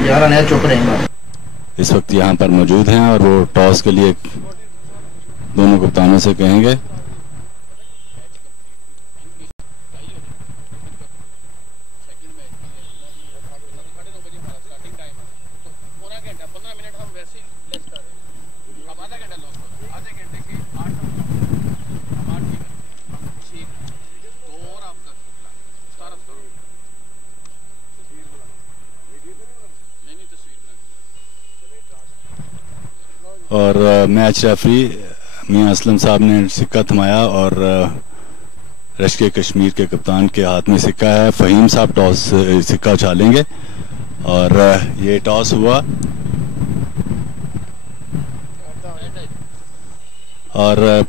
11 नया चुप रहेगा। इस वक्त यहाँ पर मौजूद हैं और वो टॉस के लिए दोनों कप्तानों से कहेंगे। और मैच रेफरी मियां असलम साहब ने सिक्का थमाया और रश्क कश्मीर के कप्तान के हाथ में सिक्का है। फ़हीम साहब टॉस सिक्का उछालेंगे और ये टॉस हुआ और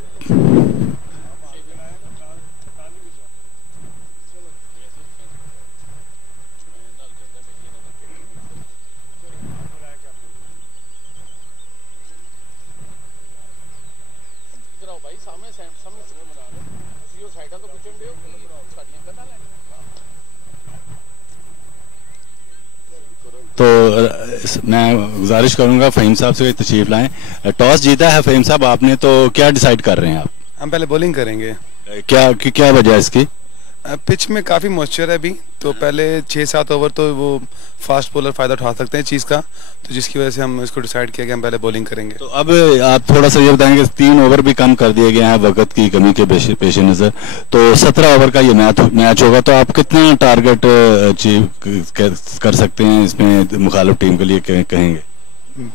तो मैं गुजारिश करूंगा फ़हीम साहब से तशरीफ लाएं। टॉस जीता है फ़हीम साहब आपने, तो क्या डिसाइड कर रहे हैं आप? हम पहले बॉलिंग करेंगे। क्या वजह है इसकी? पिच में काफ़ी मॉइस्चर है अभी, तो पहले 6-7 ओवर तो वो फास्ट बॉलर फ़ायदा उठा सकते हैं चीज़ का, तो जिसकी वजह से हम इसको डिसाइड किया कि हम पहले बॉलिंग करेंगे। तो अब आप थोड़ा सा ये बताएंगे, 3 ओवर भी कम कर दिए गए हैं वक्त की कमी के पेश नज़र, तो 17 ओवर का ये मैच होगा, तो आप कितना टारगेट अचीव कर सकते हैं इसमें मुखालिफ टीम के लिए कहेंगे?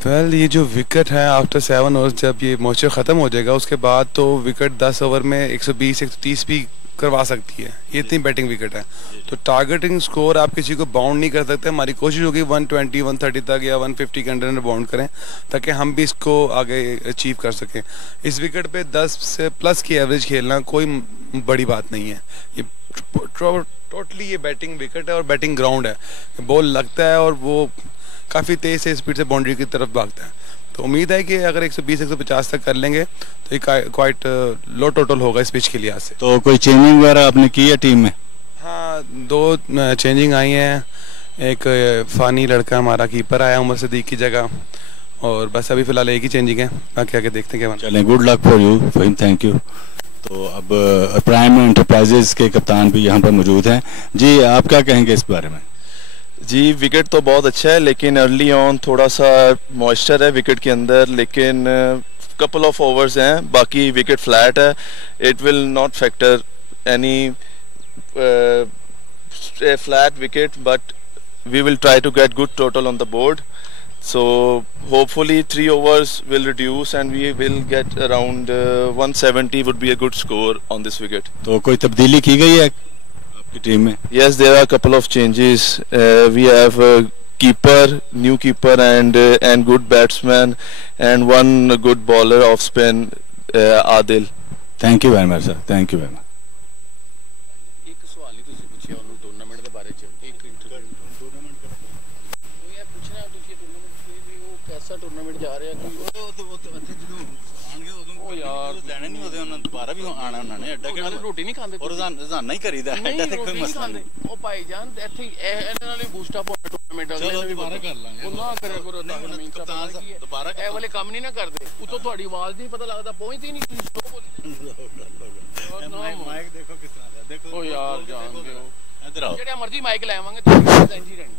वेल, ये जो विकेट है आफ्टर 7 ओवर, जब ये मॉइस्चर ख़त्म हो जाएगा उसके बाद तो विकेट 10 ओवर में 120-130 भी करवा सकती है। ये इतनी बैटिंग विकेट है, तो टारगेटिंग स्कोर आप किसी को बाउंड नहीं कर सकते। हमारी कोशिश होगी 120 130 तक या 150 के अंडर में बाउंड करें, ताकि हम भी इसको आगे अचीव कर सकें। इस विकेट पे 10 से प्लस की एवरेज खेलना कोई बड़ी बात नहीं है। ये टोटली ये बैटिंग विकेट है और बैटिंग ग्राउंड है। बॉल लगता है और वो काफ़ी तेज़ से स्पीड से बाउंड्री की तरफ भागता है, तो उम्मीद है कि अगर 120-150 तक कर लेंगे तो ये क्वाइट लो टोटल होगा इस पिच के लिहाज से। तो कोई चेंजिंग वगैरह आपने की है टीम में? हाँ, 2 चेंजिंग आई हैं। एक फ़ानी लड़का हमारा कीपर आया उमर सदीक की जगह, और बस अभी फ़िलहाल एक ही चेंजिंग है, बाकी आगे देखते हैं क्या। चलें, good luck for you Faheem, thank you. तो अब प्राइम एंटरप्राइजेज के कप्तान भी यहाँ पर मौजूद हैं। जी, आप क्या कहेंगे इस बारे में? जी, विकेट तो बहुत अच्छा है, लेकिन अर्ली ऑन थोड़ा सा मॉइस्चर है विकेट के अंदर, लेकिन कपल ऑफ ओवर्स हैं, बाकी विकेट फ्लैट है। It will not factor any flat wicket, but we will try to get good total on the board, so hopefully 3 overs will reduce and we will get around 170 would be a good score on this wicket. तो कोई तब्दीली की गई है आपकी team में? Yes, there are a couple of changes. We have a keeper, new keeper, and good batsman, and one good bowler off spin, Adil. Thank you very much, sir. Thank you very much. Tournament जा रहे हैं ਲੈਣੇ ਨਹੀਂ ਉਹਦੇ, ਉਹਨਾਂ ਦੁਬਾਰਾ ਵੀ ਆਣਾ ਉਹਨਾਂ ਨੇ ਐਡਾ ਕਿਹੜਾ ਰੋਟੀ ਨਹੀਂ ਖਾਂਦੇ ਔਰ ਰੋਜ਼ਾਨਾ ਹੀ ਕਰੀਦਾ ਐਡਾ ਤੇ ਕੋਈ ਮਸਲਾ ਨਹੀਂ। ਉਹ ਭਾਈ ਜਾਨ ਇੱਥੇ ਇਹਨਾਂ ਨਾਲ ਹੀ ਬੂਸਟ ਅਪ ਹੋਣਾ ਟੂਰਨਾਮੈਂਟ ਅਗਲੇ ਚਲੋ ਦੁਬਾਰਾ ਕਰ ਲਾਂਗੇ। ਉਹ ਨਾ ਕਰਿਆ ਕਰੋ ਤਾਂ ਕਪਤਾਨ ਸਾਹਿਬ ਦੁਬਾਰਾ ਇਹ ਵਾਲੇ ਕੰਮ ਨਹੀਂ ਨਾ ਕਰਦੇ, ਉਤੋਂ ਤੁਹਾਡੀ ਆਵਾਜ਼ ਨਹੀਂ ਪਤਾ ਲੱਗਦਾ, ਪਹੁੰਚਦੀ ਨਹੀਂ, ਤੁਸੀਂ ਸਲੋ ਬੋਲੀ। ਮਾਈਕ ਦੇਖੋ ਕਿਸ ਤਰ੍ਹਾਂ ਦਾ, ਦੇਖੋ। ਉਹ ਯਾਰ ਜਾਣਦੇ ਹੋ, ਇੱਧਰ ਆਓ, ਜਿਹੜਾ ਮਰਜ਼ੀ ਮਾਈਕ ਲੈ ਆਵਾਂਗੇ, ਤੁਸੀਂ ਟੈਂਸ਼ਨ ਰਹਿਣੀ।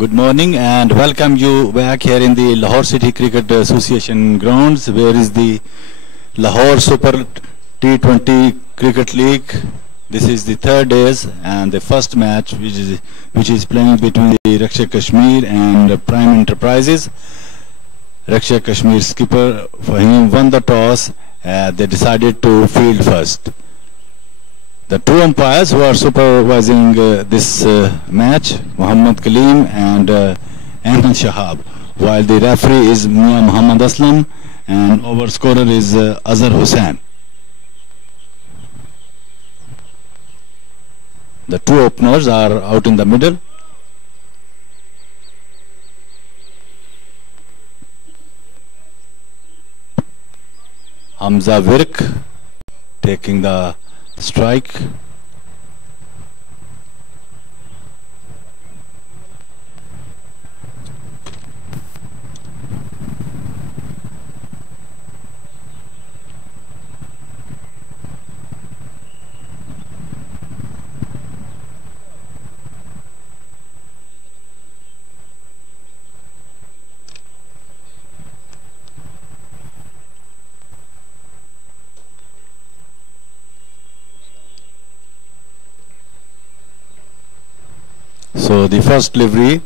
Good morning and welcome you back here in the Lahore City Cricket Association grounds, where is the Lahore Super T20 Cricket League. This is the third days and the first match which is playing between the Rashk Kashmir and Prime Enterprises. Rashk Kashmir skipper Fahim won the toss. They decided to field first. The two umpires who are supervising this match, Muhammad Kaleem and Ahmed Shahab, while the referee is Mia Muhammad Aslam and overscorer is Azhar Hussain. The two openers are out in the middle. Hamza Virk taking the strike. So the first delivery,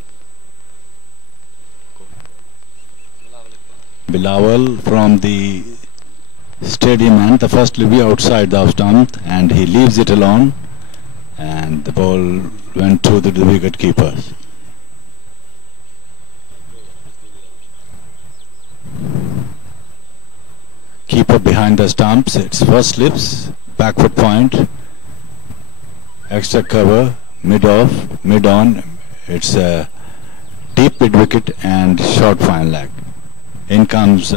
Bilawal from the stadium end, the first delivery outside the off stump, and he leaves it alone, and the ball went through the wicket keeper. Keeper behind the stumps, it's first slips, back foot point, extra cover, mid on, it's a deep mid wicket and short fine leg. In comes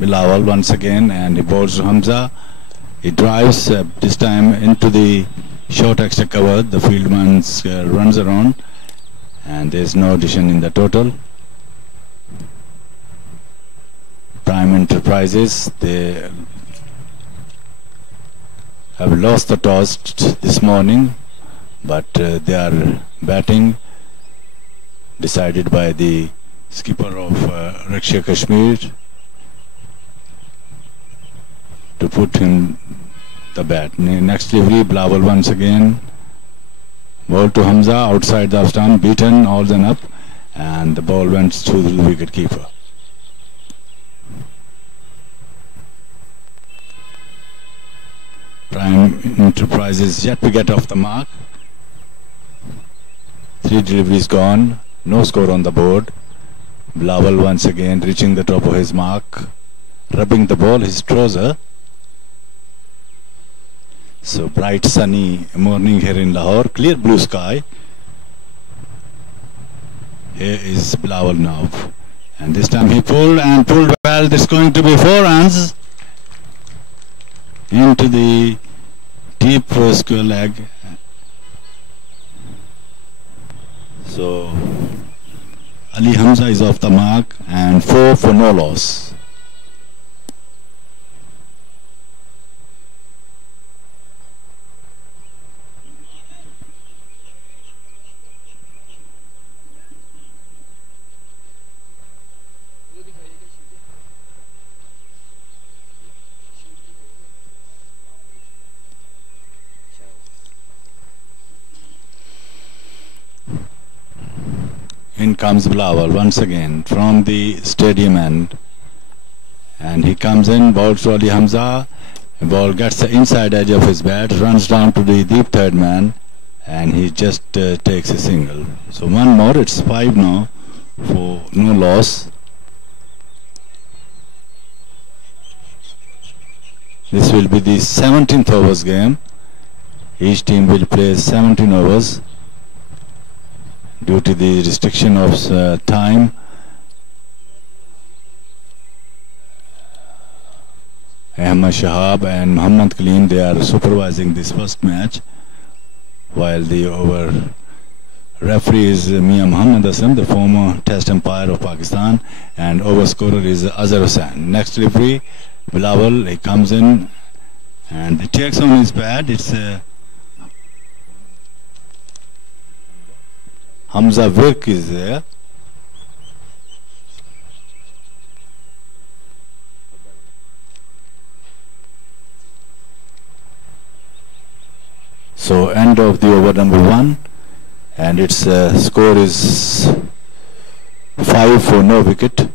Bilawal once again and he bowls to Hamza. He drives this time into the short extra cover. The fieldman runs around and there's no addition in the total. Prime Enterprises, they have lost the toss this morning, but they are batting, decided by the skipper of Rashk Kashmir to put him the bat. Next delivery, Bilawal once again, ball to Hamza outside the stump, beaten, all done up, and the ball went through the wicket keeper. Prime Enterprises yet to get off the mark. 3 deliveries gone, no score on the board. Bilawal once again reaching the top of his mark, rubbing the ball, his trouser. So bright sunny morning here in Lahore, clear blue sky. Here is Bilawal now, and this time he pulled well. This is going to be 4 runs into the deep square leg. So Ali Hamza is off the mark and 4 for no loss. In comes Bilawal once again from the stadium end, and he comes in, bowls to Ali Hamza. The ball gets the inside edge of his bat, runs down to the deep third man, and he just takes a single. So one more, it's 5 now for no loss. This will be the 17th overs game. Each team will play 17 overs. Due to the restriction of time, Ahmed Shahab and Muhammad Kaleem, they are supervising this first match, while the referee is Mia Muhammad Aslam, the former test umpire of Pakistan, and overscorer is Azhar Hussain. Next delivery, Bilawal, he comes in and he takes on his bat. It's Hamza Virk is there. So end of the over number 1, and its score is 5 for no wicket.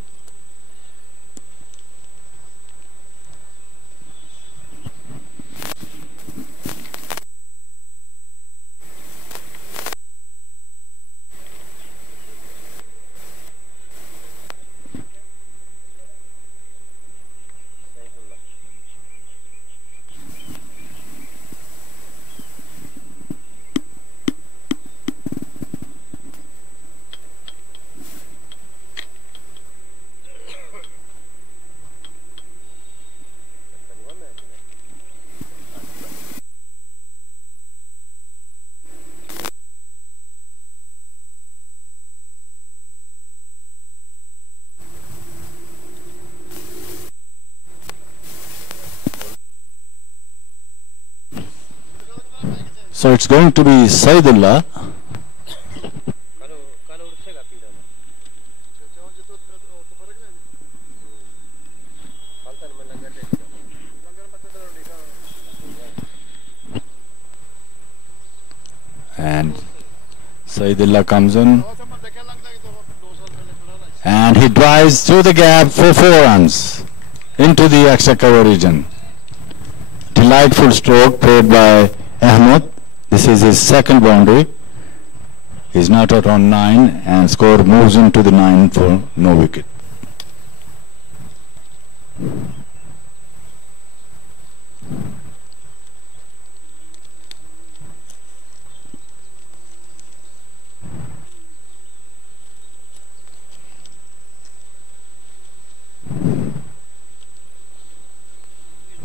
So it's going to be Saidullah. And Saidullah comes in. And he drives through the gap for 4 runs into the extra cover region. Delightful stroke played by Ahmed. This is his second boundary. He's not out on 9, and score moves into the 9 for no wicket.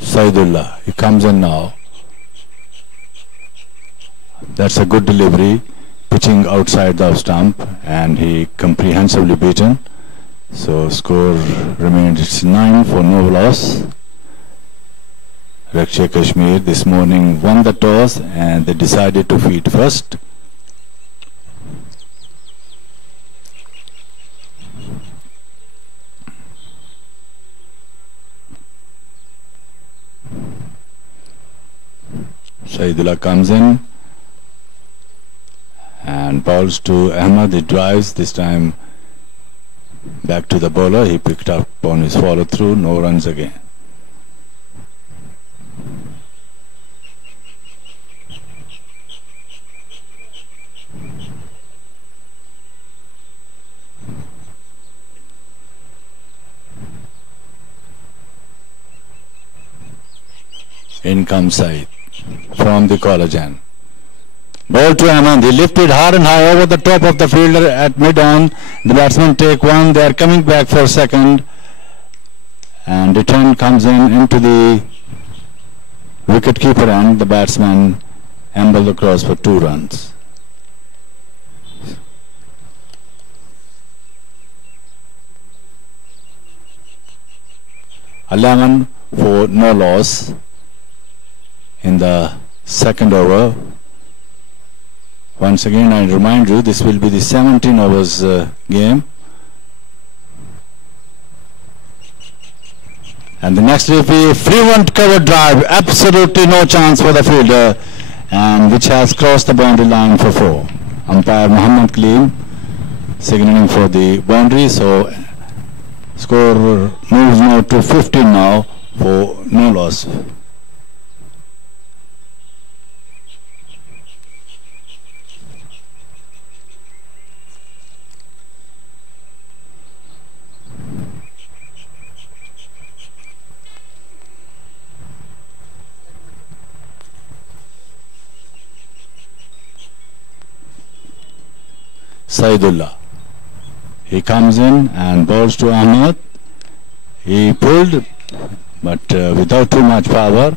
Saidullah, he comes in now. That's a good delivery, pitching outside the stump, and he comprehensively beaten. So score remains 9 for no loss. Rashk Kashmir this morning won the toss and they decided to feed first. Saidullah comes in and bowls to Ahmed. He drives, this time back to the bowler. He picked up on his follow through, no runs again. In comes Said from the college end. Ball to Ahmed. He lifted hard and high over the top of the fielder at mid-on. The batsmen take 1. They are coming back for second. And return comes in into the wicket-keeper end. The batsman ambled across for 2 runs. $11 for no loss in the second over. Once again, I remind you, this will be the 17 overs game. And the next will be a front cover drive, absolutely no chance for the fielder, and which has crossed the boundary line for 4. Umpire Muhammad Kaleem signaling for the boundary, so score moves now to 15 now for no loss. Saidullah. He comes in and bowls to Ahmed. He pulled, but without too much power.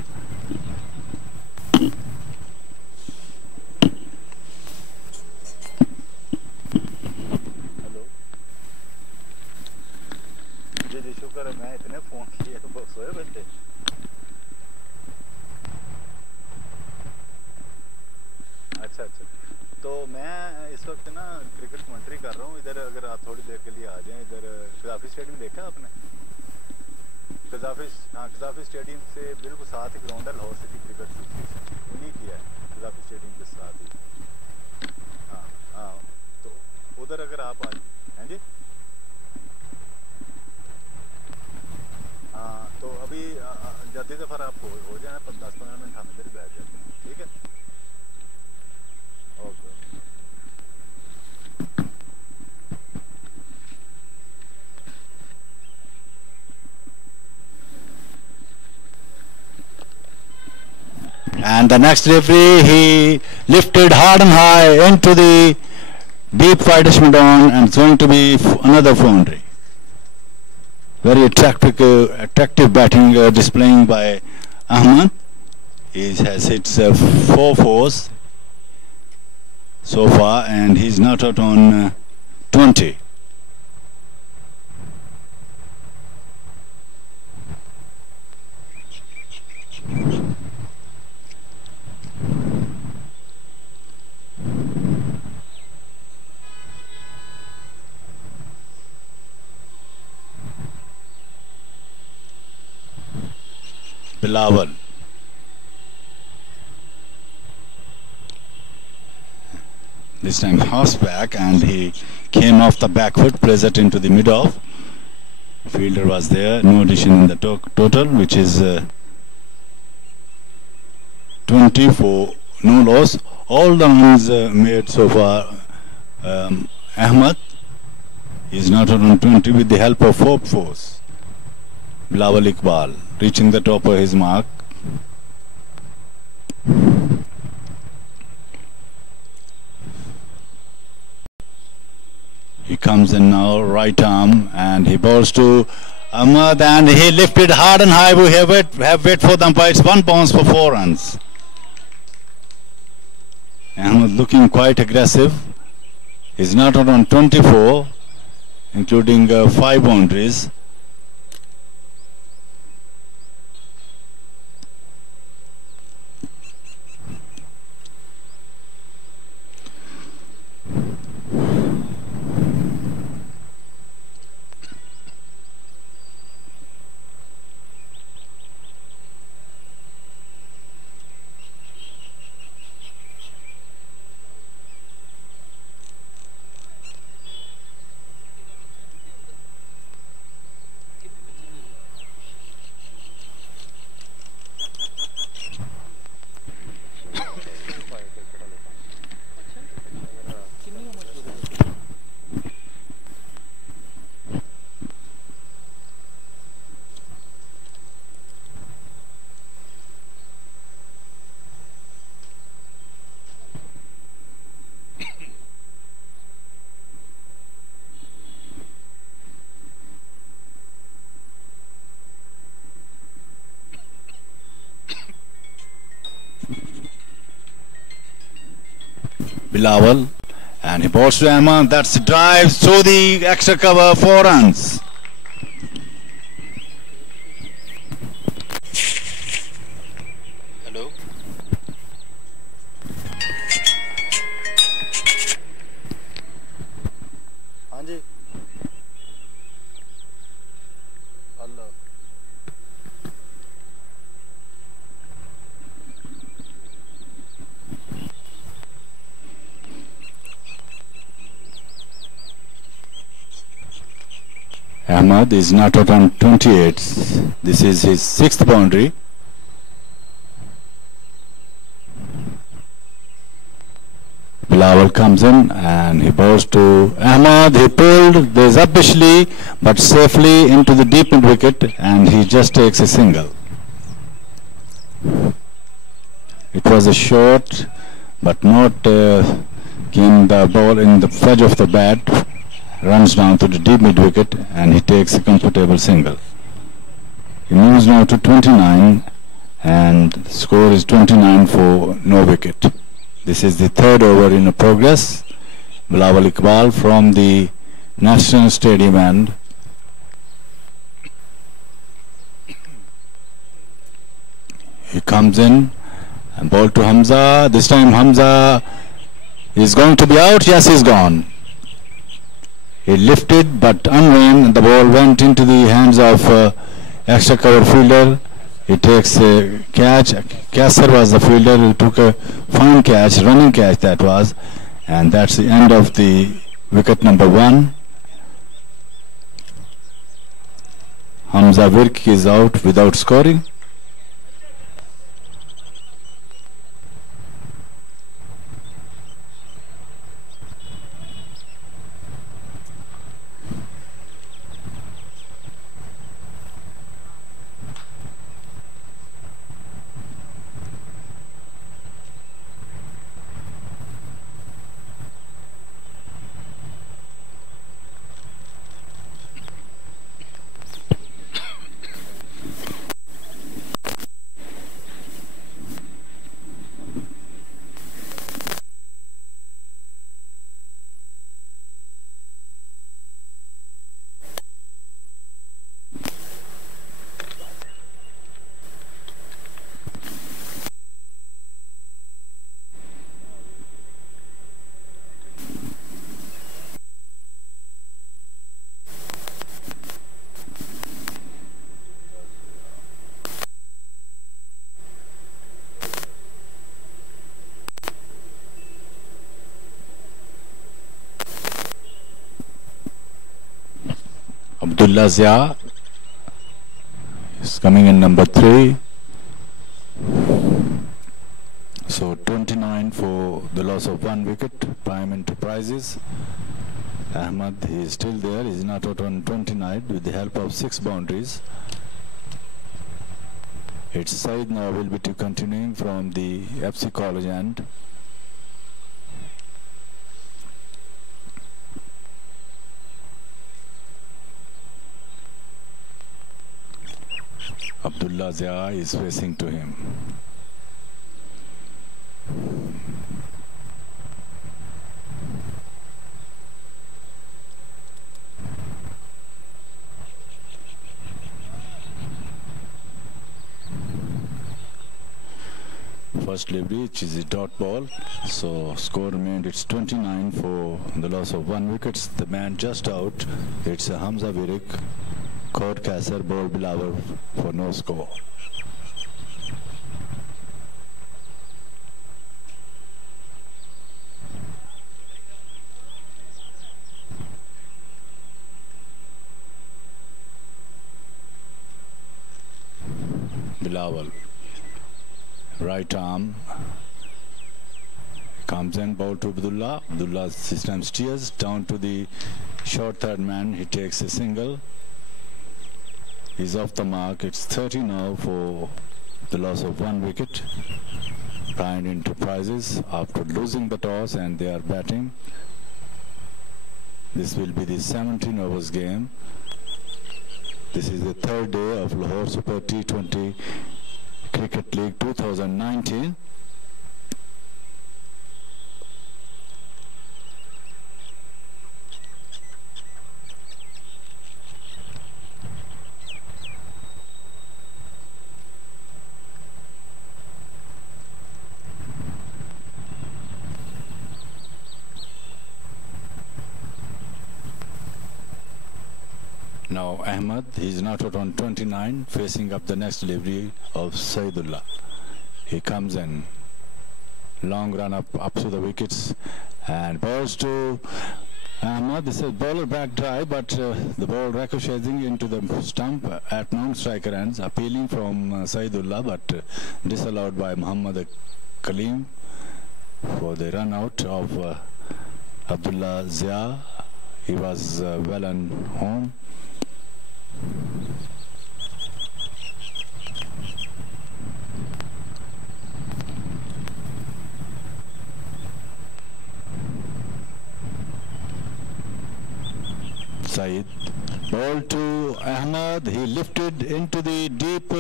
तो मैं मैं इस वक्त ना cricket commentary कर रहा हूँ इधर, अगर आप थोड़ी देर के लिए आ जाएं इधर। कजाफी स्टेडियम देखा आपने? कजाफी स्टेडियम से बिल्कुल साथ ही ग्राउंड है लाहौर सिटी क्रिकेट एसोसिएशन, उन्हीं की है कजाफी स्टेडियम के साथ ही। हाँ हाँ, तो उधर अगर आप आ हैं जी। हाँ तो अभी जाते सफ़र आप हो जाए 10-15 मिनट हम इधर ही बैठ जाते हैं, ठीक है? Okay. And the next referee, he lifted hard and high into the deep Whitish Madon, and it's going to be another boundary. Very attractive batting displaying by Ahmad. He has hit 4 fours so far, and he's not out on 20. Bilawal. This time horseback, and he came off the back foot, plays it into the mid-off. Fielder was there, no addition in the total, which is 24, no loss. All the runs made so far, Ahmad is not on 20 with the help of 4 fours. Bilawal Iqbal reaching the top of his mark. He comes in now, right arm, and he bowls to Ahmad, and he lifted hard and high. We have wait for the umpires. 1 bounce for 4 runs. Ahmad looking quite aggressive. He's not out on 24, including 5 boundaries. Bilawal, and he bowls to Ahmad. That's drives through the extra cover, 4 runs. Hello. Anji. Allah. Ahmad is not out on 28. This is his 6th boundary. Bilawal comes in and he bowls to Ahmad. He pulled this upishly but safely into the deep mid wicket, and he just takes a single. It was a short but not came the ball in the edge of the bat, runs down to the deep mid wicket, and he takes a comfortable single. He moves now to 29, and the score is 29 for no wicket. This is the 3rd over in progress. Bilawal Iqbal from the National Stadium end. He comes in and ball to Hamza. This time Hamza He's going to be out. Yes, he's gone. He lifted but unwin. The ball went into the hands of extra cover fielder. He takes a catch. Kasser was the fielder who took a fine catch, running catch that was. And that's the end of the wicket number 1. Hamza Virk is out without scoring. Abdullah Zia is coming in number 3. So 29 for the loss of 1 wicket. Prime Enterprises. Ahmad, he is still there. He is not out on 29 with the help of 6 boundaries. It's Said now will be continuing from the FC College end. Abdullah Zia is facing to him. First delivery, which is a dot ball. So score remained, it's 29 for the loss of 1 wicket. The man just out, it's Hamza Virk. Khod Kasser, ball Bilawar for no score. Bilawal, right arm, comes in, ball to Abdullah. Abdullah this time steers down to the short third man. He takes a single. He's off the mark. It's 30 now for the loss of 1 wicket. Prime Enterprises after losing the toss and they are batting. This will be the 17 overs game. This is the 3rd day of Lahore Super T20 Cricket League 2019. Now Ahmad, he is not out on 29, facing up the next delivery of Saidullah. He comes in, long run up to the wickets and balls to Ahmad. This is bowler back dry, but the ball ricocheting into the stump at non-striker ends, appealing from Saidullah, but disallowed by Muhammad Kaleem for the run out of Abdullah Zia. He was well on home. Said, ball to Ahmad. He lifted into the deep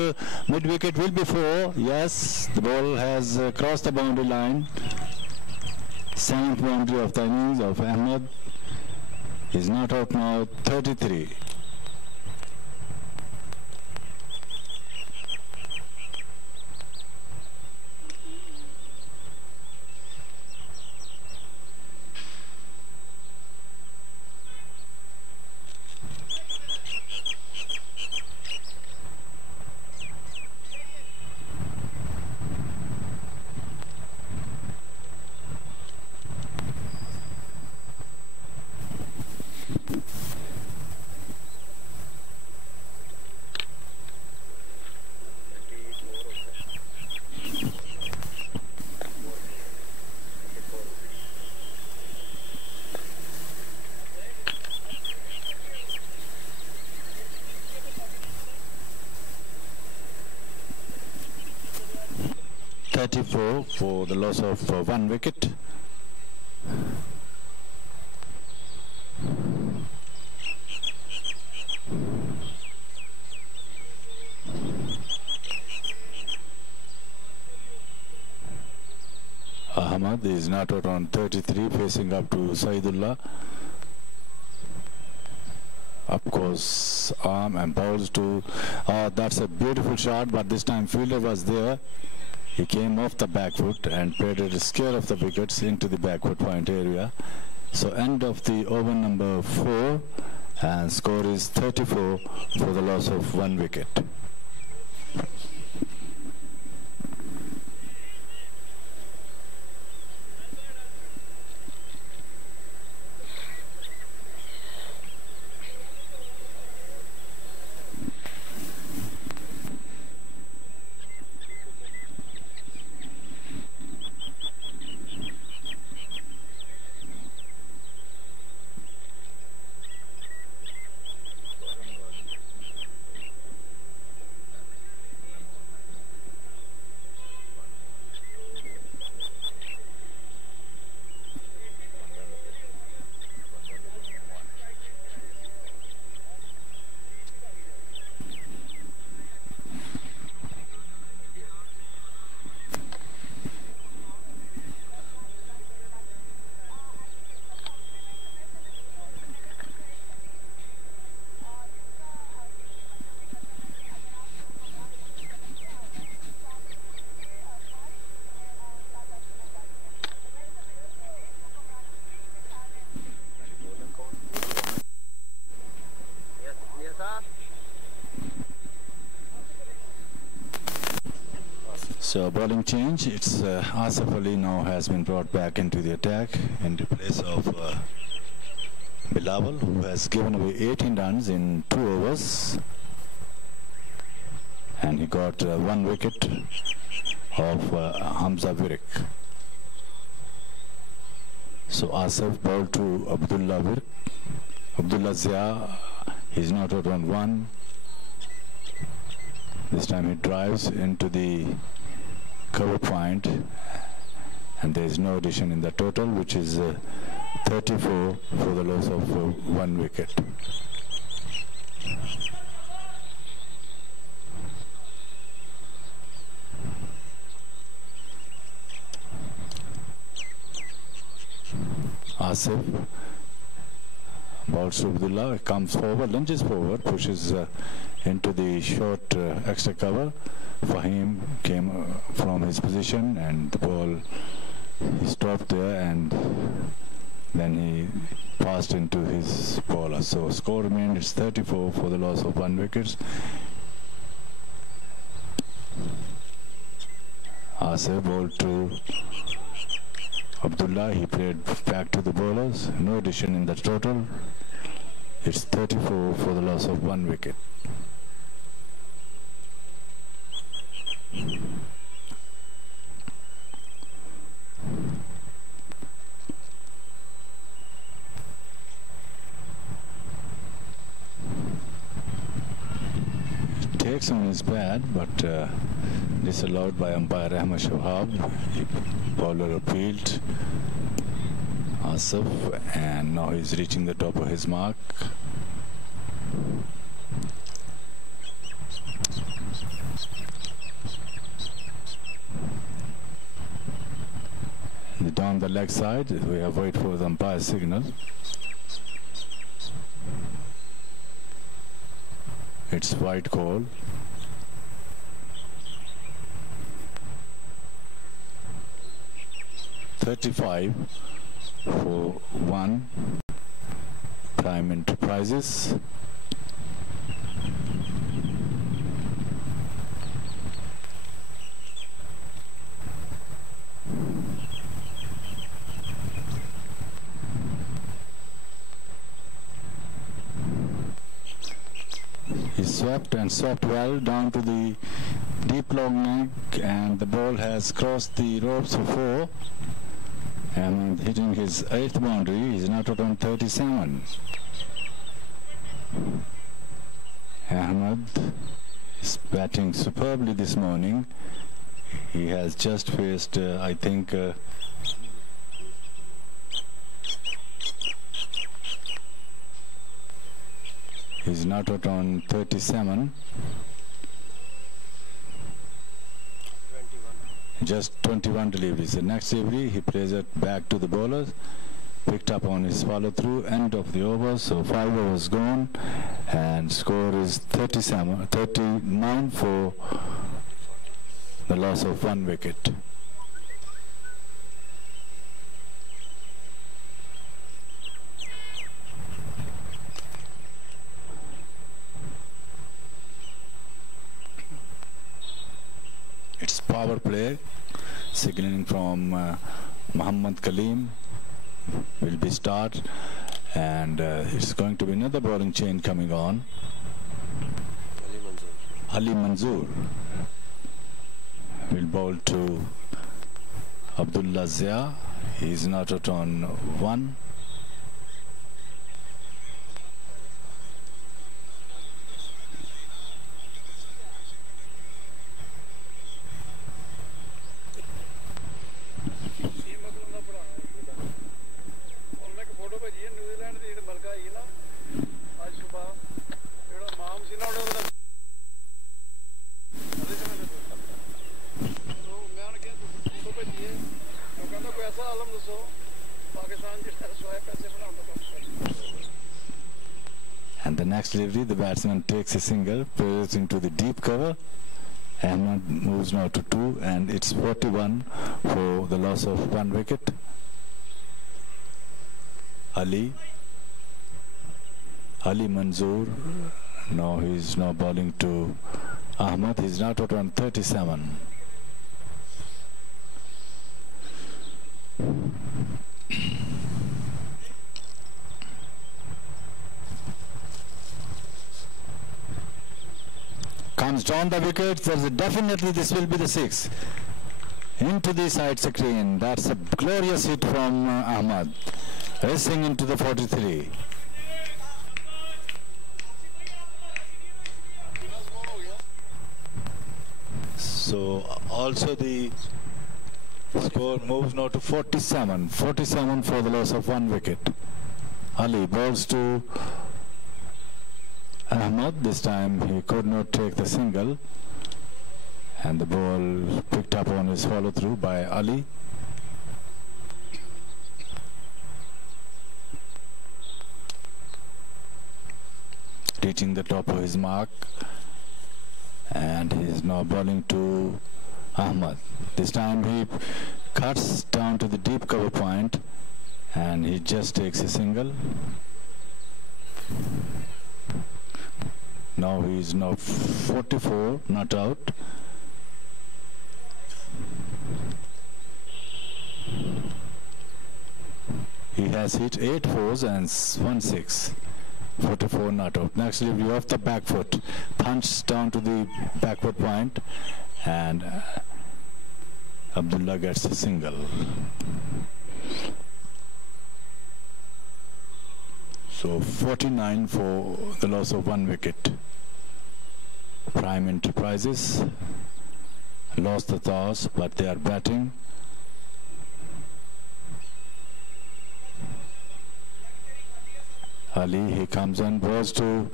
mid wicket. Will be 4. Yes, the ball has crossed the boundary line. 7th boundary of the innings of Ahmad. He's not out now. 33. 34 for the loss of 1 wicket. Ahmad is not out on 33, facing up to Saidullah. Up goes arm and bowls to that's a beautiful shot, but this time fielder was there. He came off the back foot and played a scare of the wickets into the backward point area. So end of the over number 4, and score is 34 for the loss of 1 wicket. So bowling change, it's Asif Ali now has been brought back into the attack in the place of Bilawal, who has given away 18 runs in 2 overs, and he got 1 wicket of Hamza Virik. So Asif bowled to Abdullah Virik. Abdullah Zia, he's not out on 1. This time he drives into the cover point, and there is no addition in the total, which is 34 for the loss of 1 wicket. Asif bowls to Abdullah, comes forward, lunges forward, pushes into the short extra cover. Fahim came from his position, and the ball, he stopped there, and then he passed into his bowler. So score remained is 34 for the loss of 1 wicket. Asif bowled to Abdullah, he played back to the bowlers, no addition in the total. It's 34 for the loss of 1 wicket. Takes on his bat, but disallowed by umpire Ahmed Shahab. Bowler appealed Asif, and now he's reaching the top of his mark. Down the leg side, we have wait for the umpire signal. It's white call. $35 for 1. Prime Enterprises. He swept and swept well down to the deep long neck, and the ball has crossed the ropes for 4 and hitting his 8th boundary. He's not out on 37. Ahmed is batting superbly this morning. He has just faced, I think, he's not out on 37. 21. Just 21 deliveries. The next delivery, he plays it back to the bowlers. Picked up on his follow through, end of the over, so 5 overs gone, and score is 39 for the loss of 1 wicket. It's power play, signaling from Muhammad Kaleem will be start, and it's going to be another bowling chain coming on. Ali Manzoor will bowl to Abdullah Zia. He is not out on 1. And the next delivery, the batsman takes a single, plays into the deep cover, and moves now to 2, and it's 41 for the loss of 1 wicket. Ali Manzoor, now he's now bowling to Ahmad. He's not out on 37. Comes down the wicket. There's definitely this will be the 6 into the side screen. That's a glorious hit from Ahmad, racing into the 43. So also the score moves now to 47 for the loss of 1 wicket. Ali bowls to Ahmad. This time he could not take the single, and the ball picked up on his follow through by Ali. Reaching the top of his mark, and he is now bowling to Ahmad. This time he cuts down to the deep cover point, and he just takes a single. Now he is now 44, not out. He has hit 8 fours and 1 6. 44 not out. Next delivery off the back foot, punch down to the backward point, and Abdullah gets a single. So 49 for the loss of 1 wicket. Prime Enterprises lost the toss, but they are batting. Ali, he comes and goes to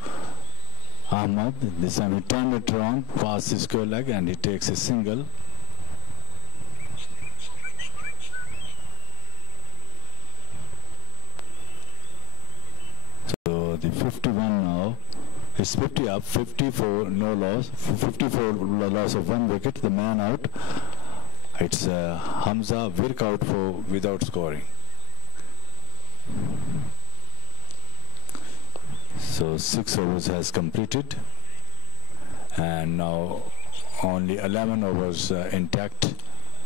Ahmad. This time he turned it wrong, past his square leg, and he takes a single. So the 51 now is 50 up, 54 no loss, 54 loss of 1 wicket. The man out. It's Hamza Virk out for without scoring. So 6 overs has completed, and now only 11 overs intact.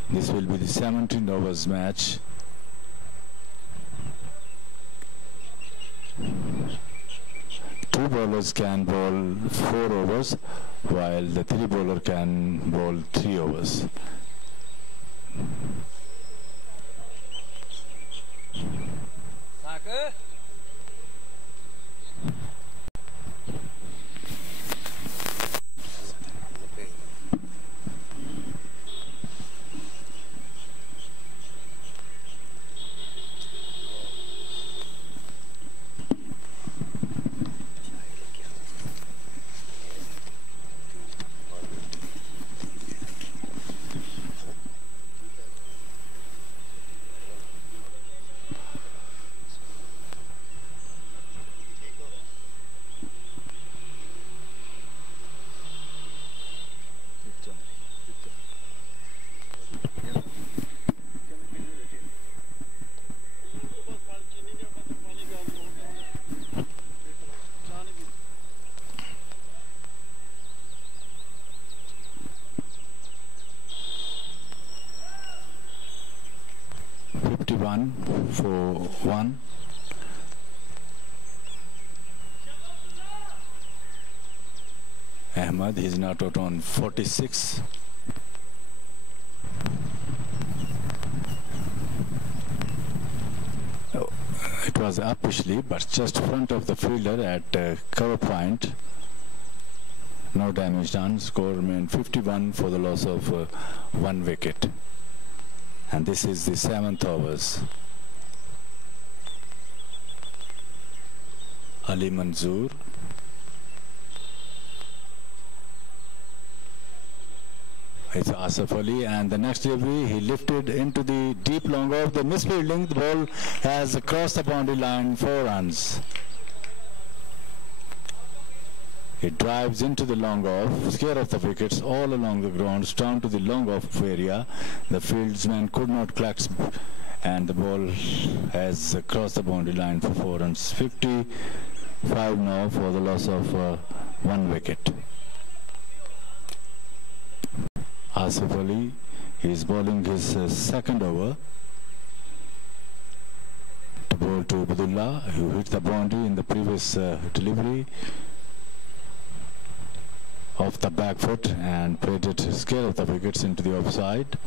This will be the 17 overs match. Two bowlers can bowl 4 overs, while the 3 bowler can bowl 3 overs. 51 for 1. Ahmed, he's not out on 46. Oh, it was upishly, but just front of the fielder at cover point. No damage done. Score remained 51 for the loss of 1 wicket. And this is the 7th overs. Ali Manzoor. It's Asif Ali, and the next delivery he lifted into the deep long off. The misfielding, the ball has crossed the boundary line, 4 runs. It drives into the long off, scare of the wickets all along the grounds, down to the long off area. The fieldsman could not clutch, and the ball has crossed the boundary line for 4 runs. 55 now for the loss of 1 wicket. Asif Ali is bowling his second over to bowl to Abdullah, who hit the boundary in the previous delivery off the back foot and played it scare of the wickets into the offside.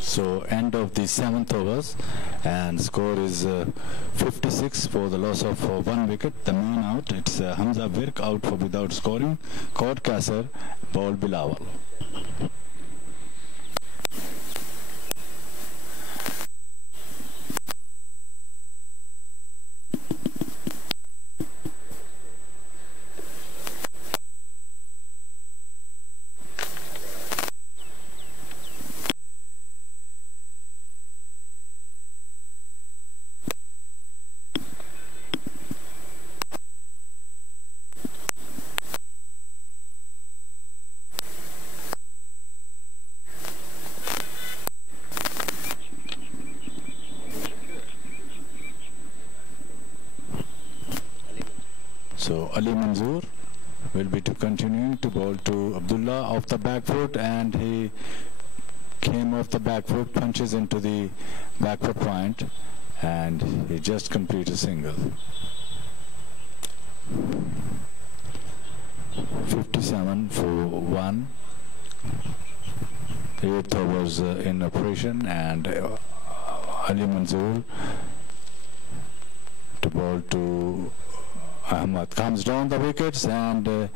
So end of the 7th overs, and score is 56 for the loss of 1 wicket. The man out, it's Hamza Virk out for without scoring. Cord Kasser, ball Bilawal. So Ali Manzoor will be continuing to bowl to Abdullah off the back foot, and he came off the back foot, punches into the back foot point, and he just completed a single. 57 for 1. 8th overs in operation, and Ali Manzoor to bowl to Ahmed. Comes down the wickets, and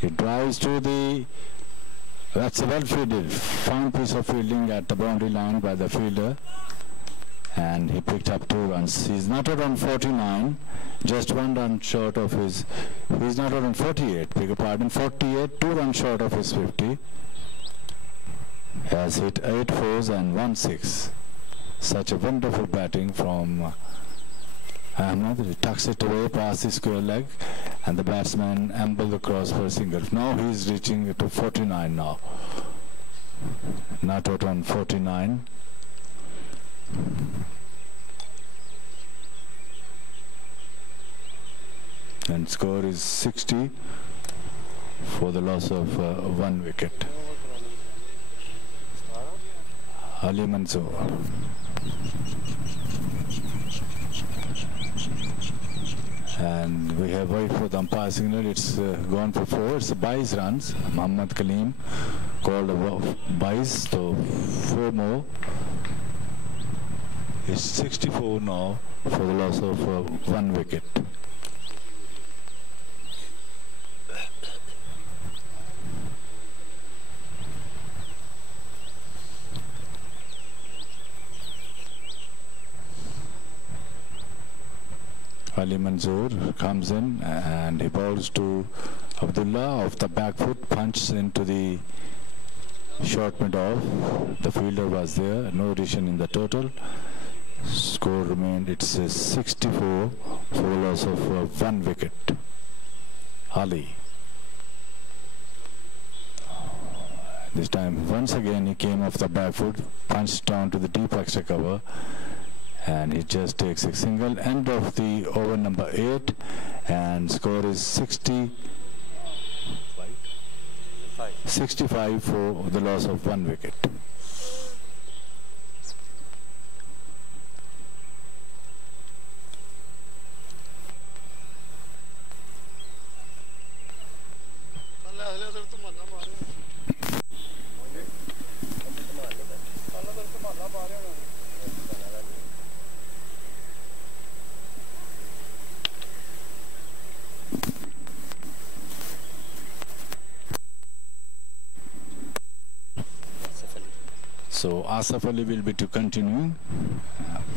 he drives to the, that's a well fielded, fine piece of fielding at the boundary line by the fielder, and he picked up 2 runs. He's not out on 49, just 1 run short of his, he's not out on 48, beg your pardon, 48, 2 runs short of his 50. Has hit 8 fours and 1 6. Such a wonderful batting from Ahmed. He tucks it away past the square leg, and the batsman ambled across for a single. Now he is reaching to 49 now. Not out on 49. And score is 60 for the loss of 1 wicket. Ali Manzoor. And we have wait for the umpire signal. It's gone for 4. It's 22 runs. Muhammad Kaleem called a 22, so 4 more. It's 64 now for the loss of 1 wicket. Ali Manzoor comes in and he bowls to Abdullah off the back foot, punches into the Short mid off. The fielder was there. No addition in the total. Score remained. It's 64 for loss of 1 wicket. Ali. This time, once again, he came off the back foot, punched down to the deep extra cover, and he just takes a single. End of the over number 8, and score is 65 for the loss of 1 wicket. So Asaf Ali will be to continuing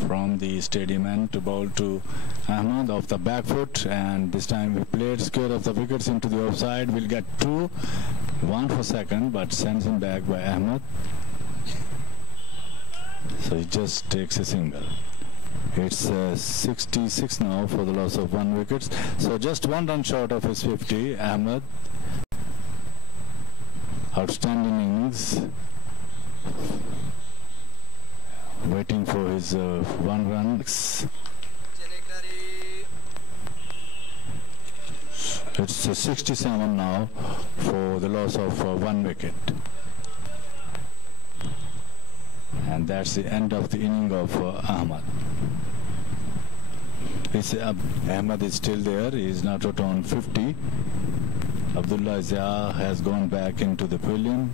from the stadium end to bowl to Ahmed off the back foot, and this time we played square of the wickets into the offside. We'll get 2, 1 for second, but sends him back by Ahmed. So he just takes a single. It's 66 now for the loss of 1 wicket. So just 1 run short of his 50. Ahmed, outstanding innings. Waiting for his 1 run. It's 67 now for the loss of 1 wicket. And that's the end of the inning of Ahmed. Ahmed is still there. He is now out on 50. Abdullah Zia has gone back into the pavilion.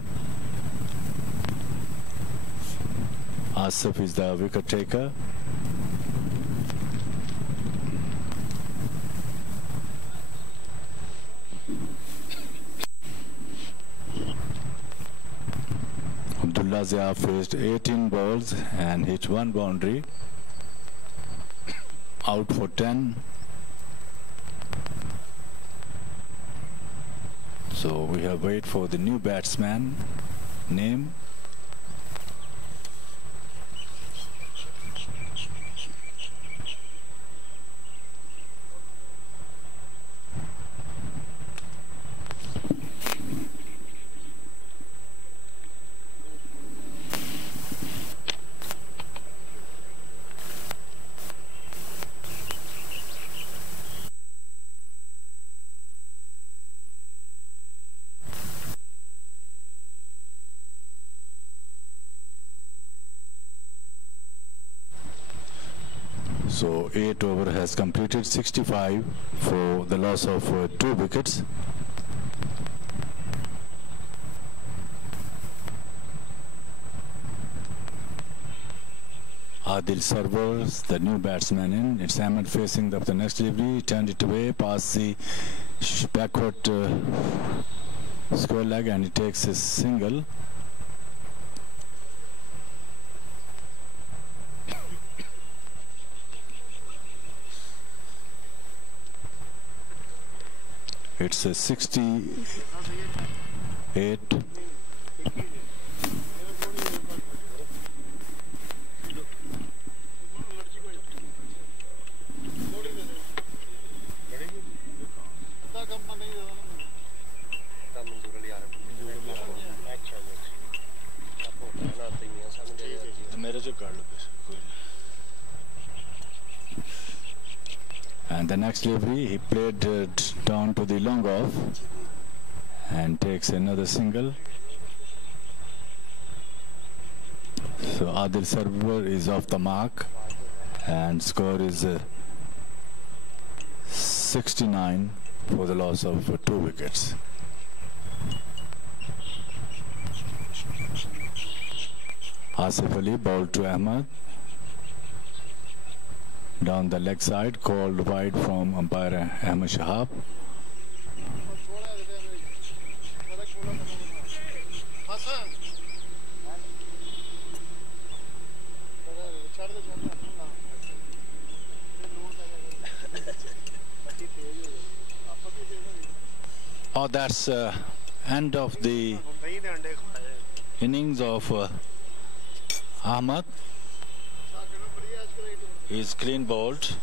Asif is the wicket taker. Abdullah Zia faced 18 balls and hit 1 boundary. Out for 10. So we have wait for the new batsman name. So 8 over has completed, 65 for the loss of 2 wickets. Adil servers, the new batsman in. It's Ahmed facing up the next delivery. Turned it away past the backward square leg, and he takes a single. It's a 68. And the next delivery, he played down to the long off and takes another single. So Adil Sarwar is off the mark, and score is 69 for the loss of 2 wickets. Asif Ali bowled to Ahmed. Down the leg side, called wide from umpire Ahmed Shahab. Oh, that's end of the innings of Ahmad. He is clean bowled.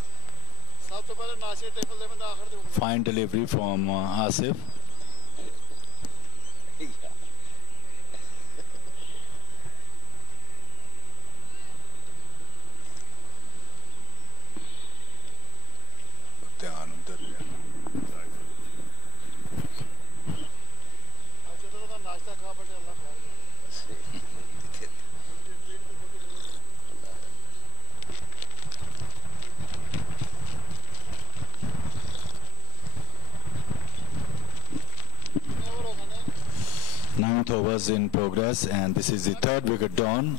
Fine delivery from Asif. Ninth overs in progress, and this is the third wicket down.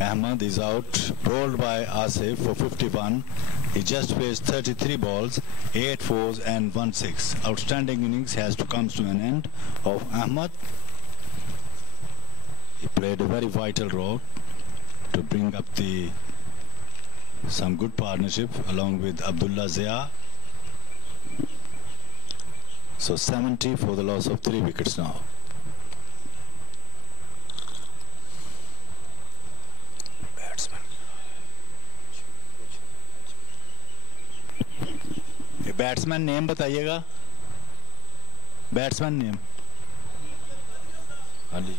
Ahmad is out, bowled by Asif for 51. He just faced 33 balls, 8 fours and 1 6. Outstanding innings has to come to an end of Ahmad. He played a very vital role to bring up some good partnership along with Abdullah Zia. So 70 for the loss of 3 wickets now. Batsman name बताइएगा. Batsman name Ali.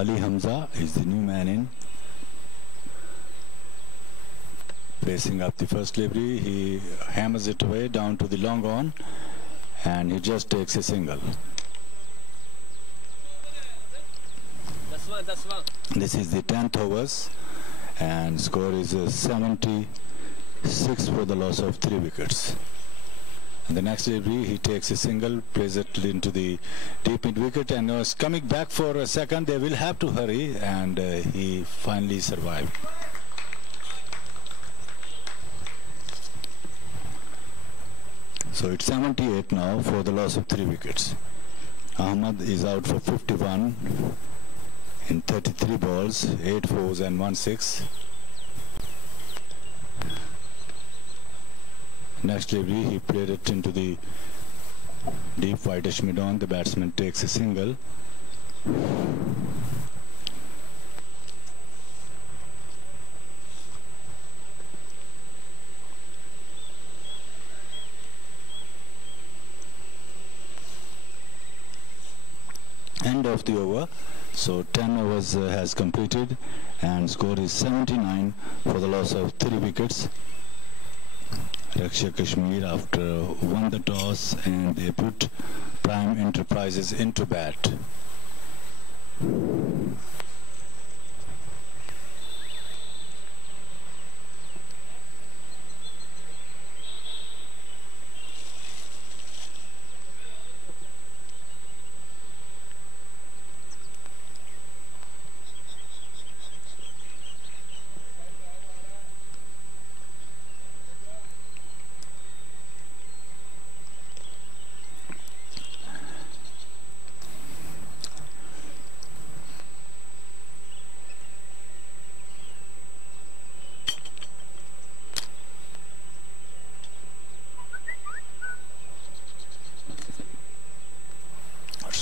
Ali Hamza is the new man in. Facing up the first delivery, he hammers it away down to the long on, and he just takes a single. This is the 10th overs, and score is 76 for the loss of 3 wickets. And the next delivery, he takes a single, plays it into the deep mid wicket, and is coming back for a second. They will have to hurry, and he finally survived. So it's 78 now for the loss of 3 wickets. Ahmad is out for 51 in 33 balls, 8 fours and 1 6. Next delivery, he played it into the deep whitish mid on. The batsman takes a single. End of the over. So 10 overs has completed, and score is 79 for the loss of 3 wickets. Kashmir after won the toss, and they put Prime Enterprises into bat.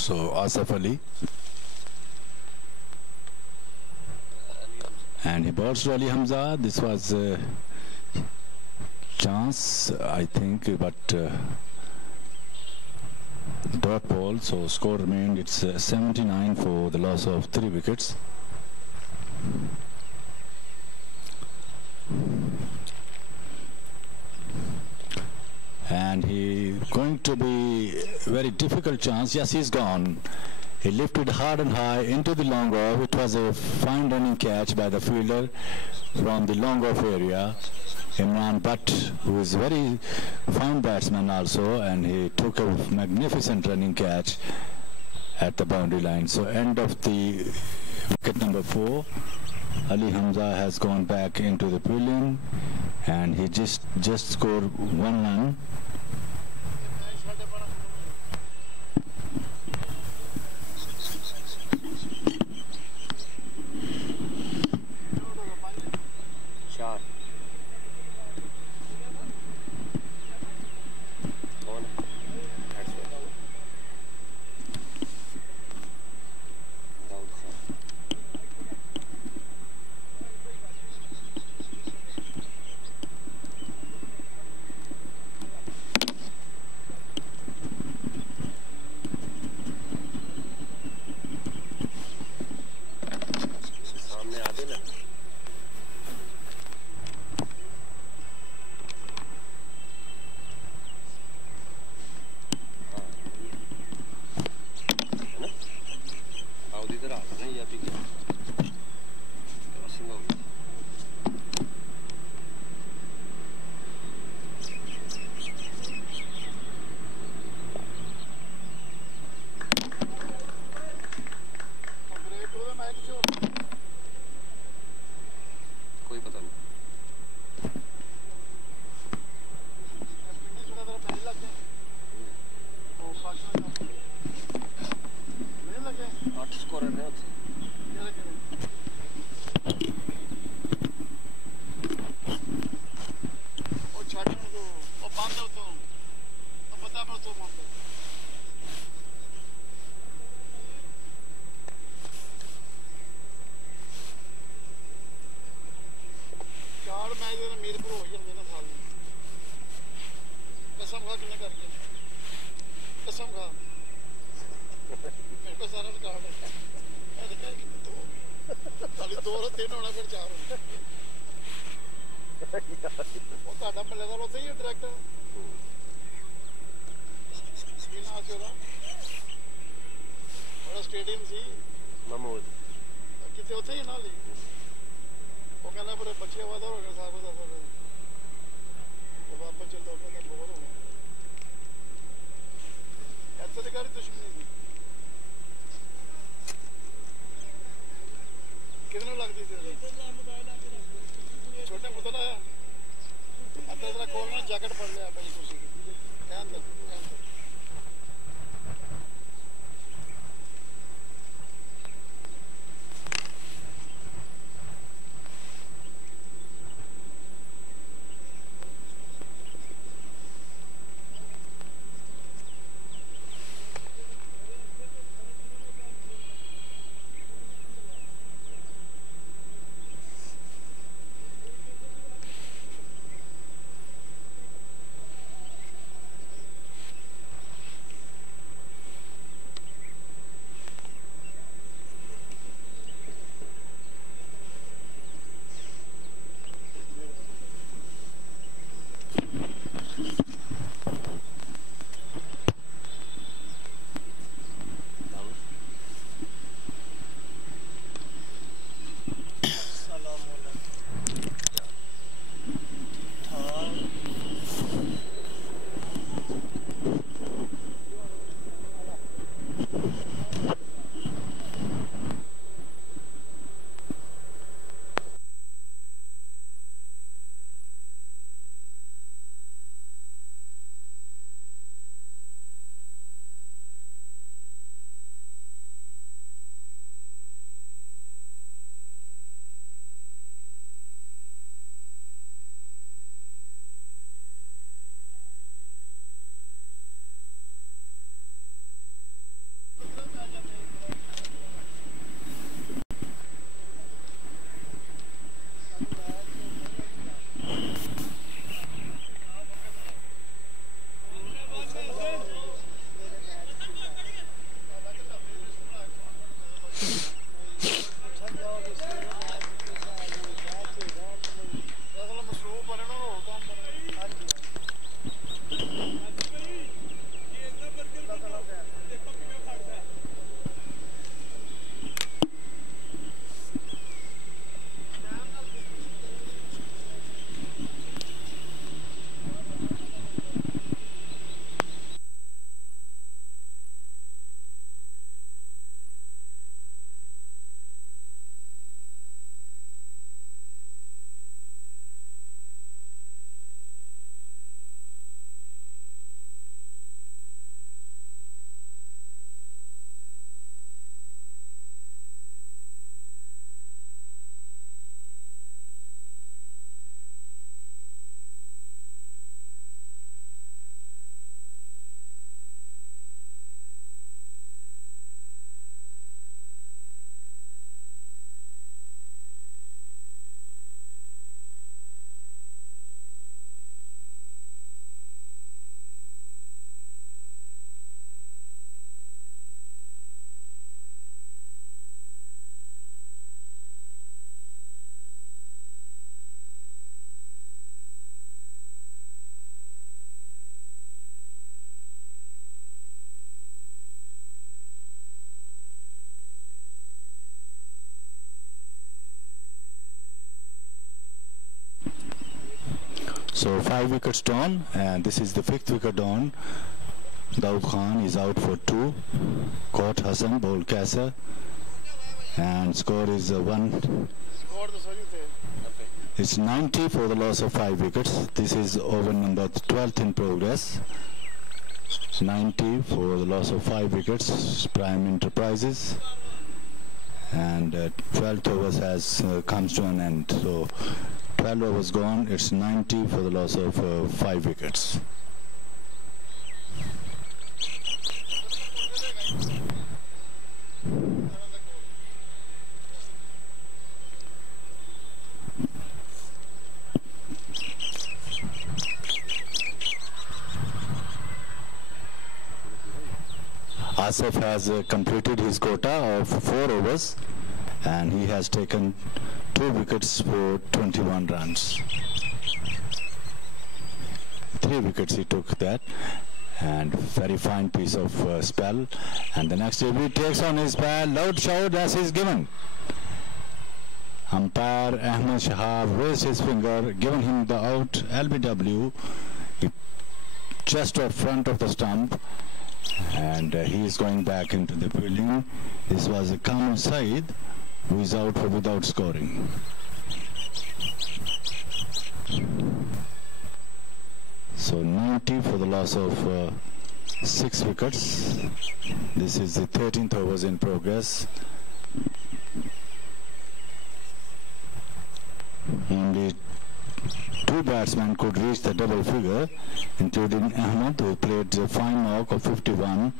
So Asif Ali. And he bowls to Ali Hamza. This was a chance, I think, but dot ball. So score remained, it's 79 for the loss of 3 wickets. And he going to be very difficult chance. Yes, he's gone. He lifted hard and high into the long off. It was a fine running catch by the fielder from the long off area, Imran Butt, who is very fine batsman also, and he took a magnificent running catch at the boundary line. So end of the wicket number 4. Ali Hamza has gone back into the pavilion, and he just scored 1 run. So 5 wickets down, and this is the 5th wicket down. Daud Khan is out for 2. Caught Hassan, bowled Kaiser, and score is 1. It's 90 for the loss of 5 wickets. This is over number 12th in progress. 90 for the loss of 5 wickets. Prime Enterprises, and 12th overs has comes to an end. So 12 overs gone. It's 90 for the loss of 5 wickets. Asif has completed his quota of 4 overs, and he has taken 2 wickets for 21 runs. 3 wickets he took that, and very fine piece of spell. And the next delivery takes on his spell. Loud shout as he's given. Umpire Ahmed Shahab raised his finger, given him the out. LBW, just off front of the stump, and he is going back into the building. This was a Kamal Said, who is out for without scoring. So 90 for the loss of 6 wickets. This is the 13th overs in progress. Only 2 batsmen could reach the double figure, including Ahmed, who played a fine knock of 51,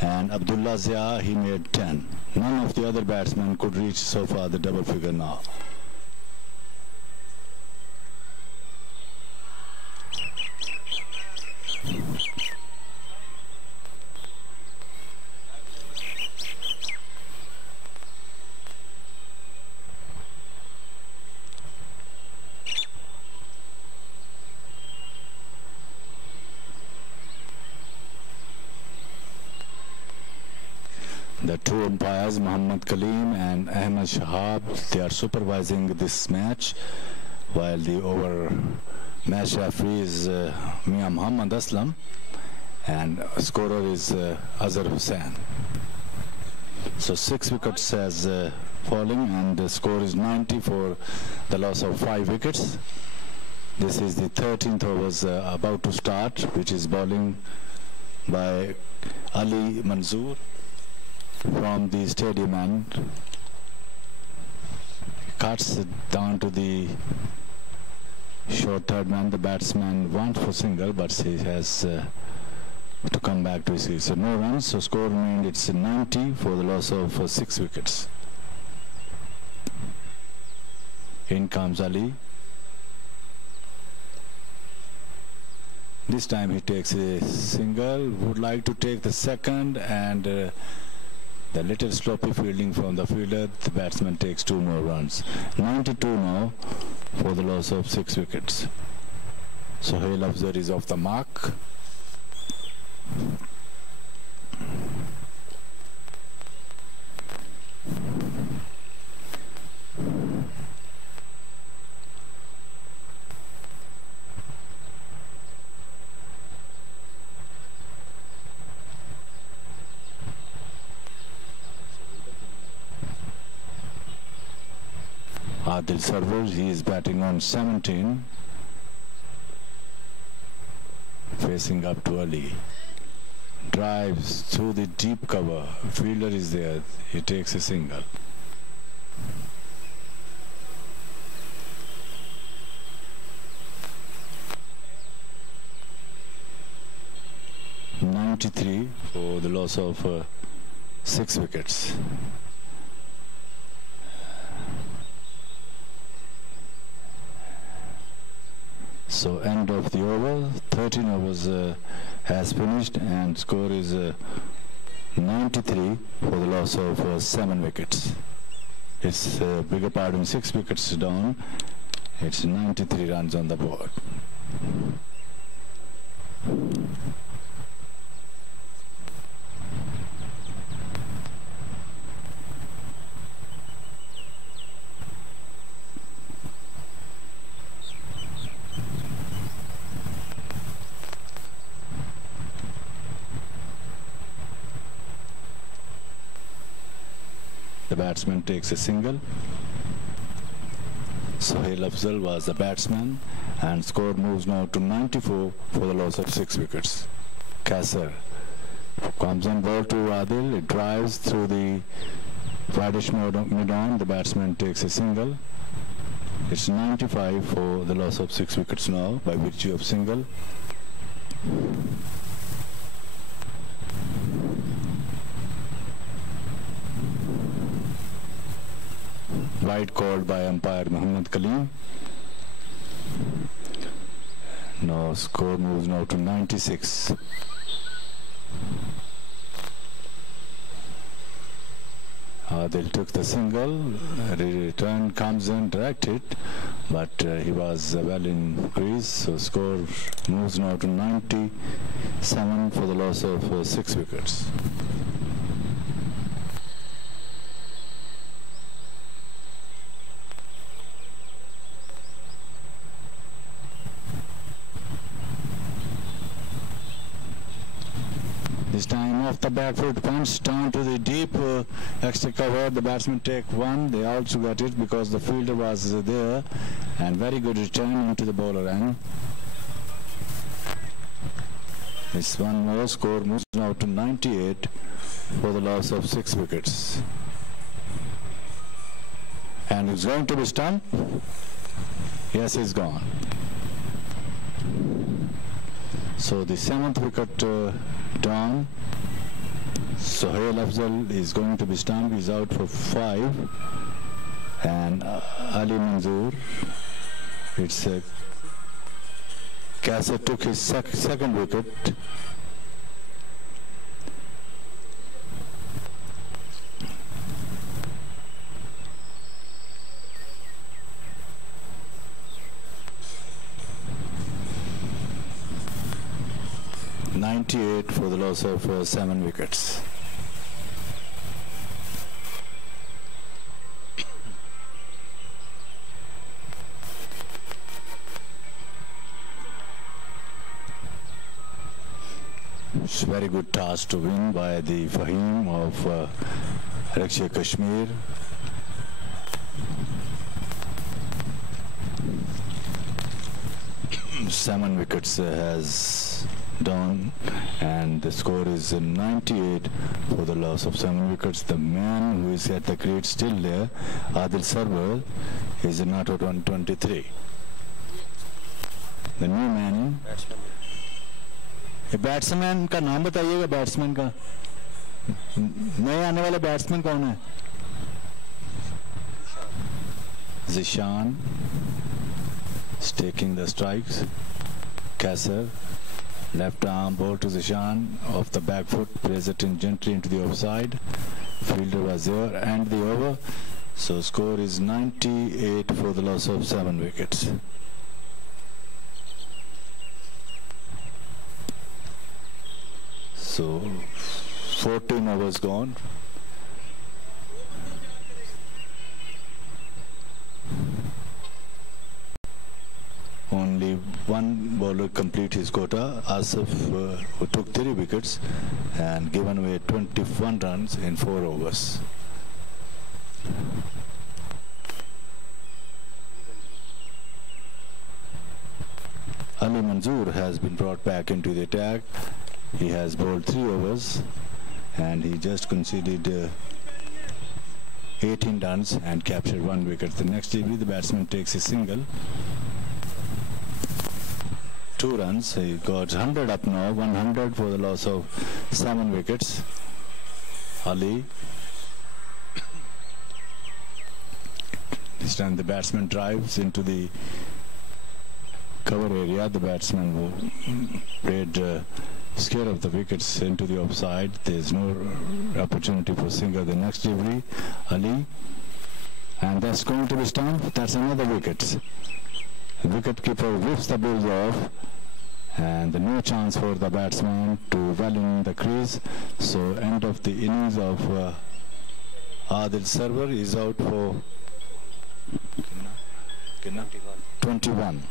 and Abdullah Zia, he made 10. None of the other batsmen could reach so far the double figure now. The 2 umpires, Muhammad Kaleem and Ahmed Shahab, they are supervising this match, while the over match referee is Mia Muhammad Aslam, and scorer is Azhar Hussain. So 6 wickets has falling, and the score is 90 for the loss of 5 wickets. This is the 13th overs about to start, which is bowling by Ali Manzoor from the stadium end. Cuts it down to the short third man. The batsman wants for single, but he has to come back to his feet. So no runs, so score remained, it's 90 for the loss of 6 wickets. In comes Ali. This time he takes a single, would like to take the second, and the little sloppy fielding from the fielder, the batsman takes 2 more runs. 92 now for the loss of 6 wickets. Sohail Afzal is off the mark. Adil Sarwar, he is batting on 17, facing up to Ali. Drives through the deep cover. Fielder is there. He takes a single. (93) for the loss of 6 wickets. So end of the over. 13 overs has finished, and score is 93 for the loss of 7 wickets. It's bigger pardon, 6 wickets down. It's 93 runs on the board. the batsman takes a single. Sohail Afzal was the batsman, and score moves now to 94 for the loss of 6 wickets. Kasser comes on ball to Adil. It drives through the widish mid-on. The batsman takes a single. It's 95 for the loss of 6 wickets now by virtue of single. Wide called by umpire Muhammad Kaleem. Now score moves now to 96. Adil took the single. Return comes in directed, but he was well in crease. So score moves now to 97 for the loss of 6 wickets. This time off the back foot punch down to the deep extra cover. The batsmen take one. They also got it because the fielder was there, and very good return into the bowler end. This one more. Score moves now to 98 for the loss of 6 wickets. And it's going to be stumped. Yes, he's gone. So the 7th wicket down. Sohail Afzal is going to be stumped. He's out for 5. And Ali Manzoor, it's Kasser took his second wicket. .98 for the loss of 7 wickets. It's a very good task to win by the Fahim of LSCL Kashmir. Seven wickets has down, and the score is 98 for the loss of 7 wickets. The man who is at the crease still there, Adil Sarwar, is not out on 23. The new man. Batsman का नाम बताइएगा. Batsman का नए आने वाला batsman कौन है? Zishan is taking the strikes. Kasser, left arm ball to Zishan, off the back foot, plays it in gently into the offside. Fielder was there and the over. So score is 98 for the loss of 7 wickets. So 14 overs gone. Only one bowler complete his quota. Asif, who took 3 wickets and given away 21 runs in 4 overs. Ali Manzoor has been brought back into the attack. He has bowled 3 overs and he just conceded 18 runs and captured 1 wicket. The next delivery, the batsman takes a single. 2 runs. He got 100 up now. 100 for the loss of 7 wickets. Ali. This time the batsman drives into the cover area. The batsman who played scared of the wickets into the offside. There's no opportunity for single. The next delivery, Ali, and that's going to be stumped. That's another wicket. The wicket keeper whips the balls off, and no chance for the batsman to well in the crease. So end of the innings of Adil Sarwar is out for 21.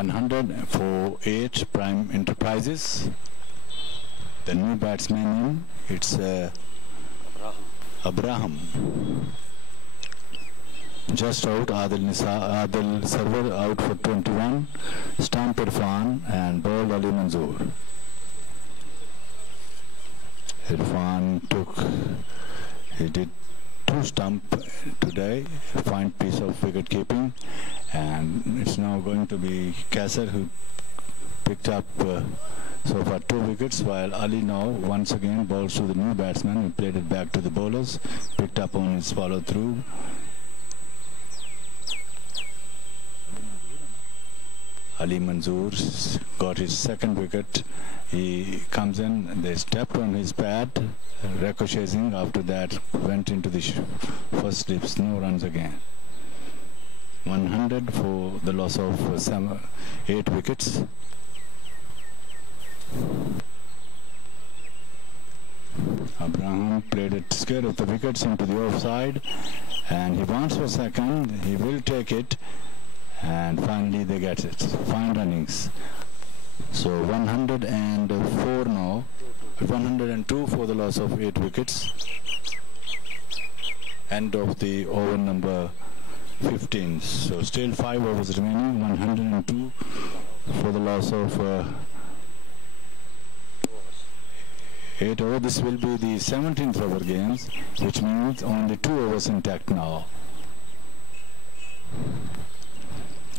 100 for 8 Prime Enterprises. The new batsman in, it's Abraham. Just out, Adil Server out for 21, Stump Irfan and bowled Ali Manzoor. Irfan he did 2 stump today, fine piece of wicket keeping, and it's now going to be Kasser who picked up so far 2 wickets, while Ali now once again bowls to the new batsman who played it back to the bowlers, picked up on his follow through. Ali Manzoor got his 2nd wicket. He comes in, they stepped on his pad, ricocheting. After that, went into the first slips, no runs again. 100 for the loss of 8 wickets. Abraham played it scared of the wickets into the offside, and he wants for 2nd. He will take it. And finally they get it. Fine runnings. So 104 now. 102 for the loss of 8 wickets. End of the over number 15. So still 5 overs remaining. 102 for the loss of 8 overs. This will be the 17th over games, which means only 2 overs intact now.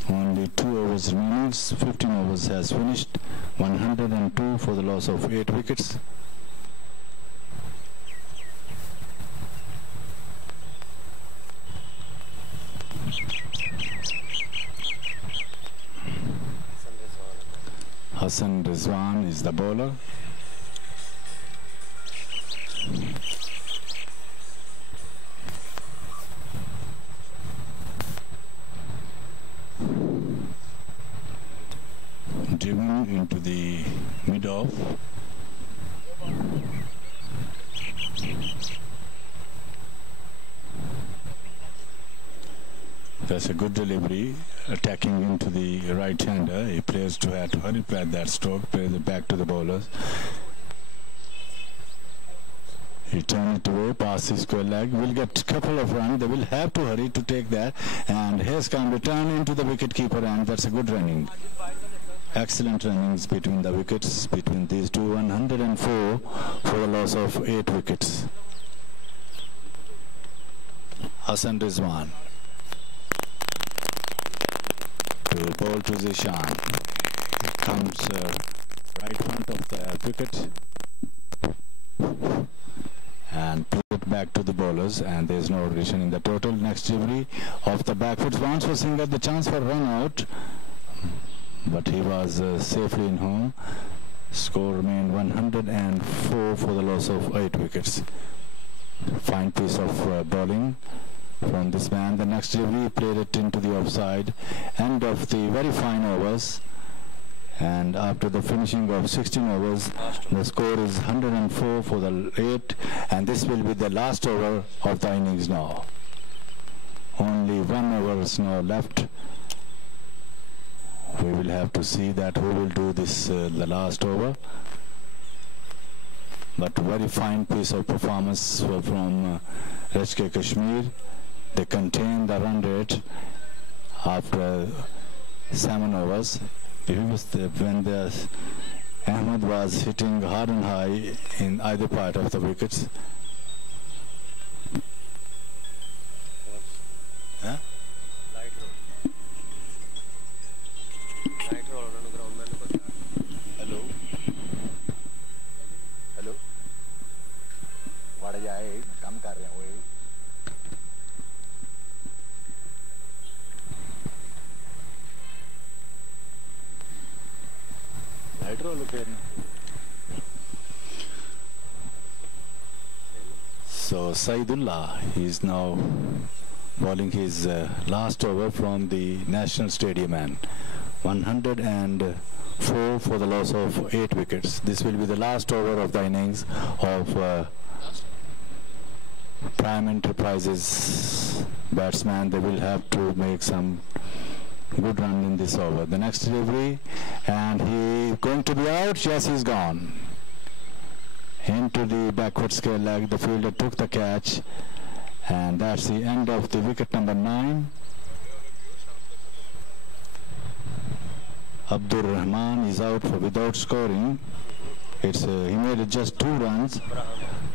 Only 2 overs remaining. 15 overs has finished. 102 for the loss of 8 wickets. Hassan Rizwan is the bowler. Driven into the mid-off. That's a good delivery, attacking into the right-hander. He plays to have to hurry at that stroke, plays it back to the bowlers. He turned it away, past his square leg. Will get a couple of runs. They will have to hurry to take that. And here's come return into the wicket-keeper, and that's a good running. Excellent runnings between the wickets, between these two. 104 for the loss of 8 wickets. Hassan Rizwan to bowl to Zishan. It comes right front of the wicket and play it back to the bowlers, and there is no addition in the total. Next delivery off the back foot. Once for Singer, the chance for run out, but he was safely in home. Score remained 104 for the loss of 8 wickets. Fine piece of bowling from this man. The next delivery played it into the offside. End of the very fine overs, and after the finishing of 16 overs, the score is 104 for the 8, and this will be the last over of the innings now. Only 1 over is now left. We will have to see that who will do this the last over. But very fine piece of performance from LSCL Kashmir. They contain the run rate after 7 overs. When Ahmed was hitting hard and high in either part of the wickets. Huh? Hello. Hello. What जाए काम कर रहे हैं वो. So Saidullah is now bowling his last over from the National Stadium, and 104 for the loss of 8 wickets. This will be the last over of the innings of Prime Enterprises batsman. They will have to make some good run in this over. The next delivery, and he going to be out. Yes, he's gone into the backward scale leg. The fielder took the catch, and that's the end of the wicket number 9. Abdur Rahman is out for without scoring. It's he made just 2 runs.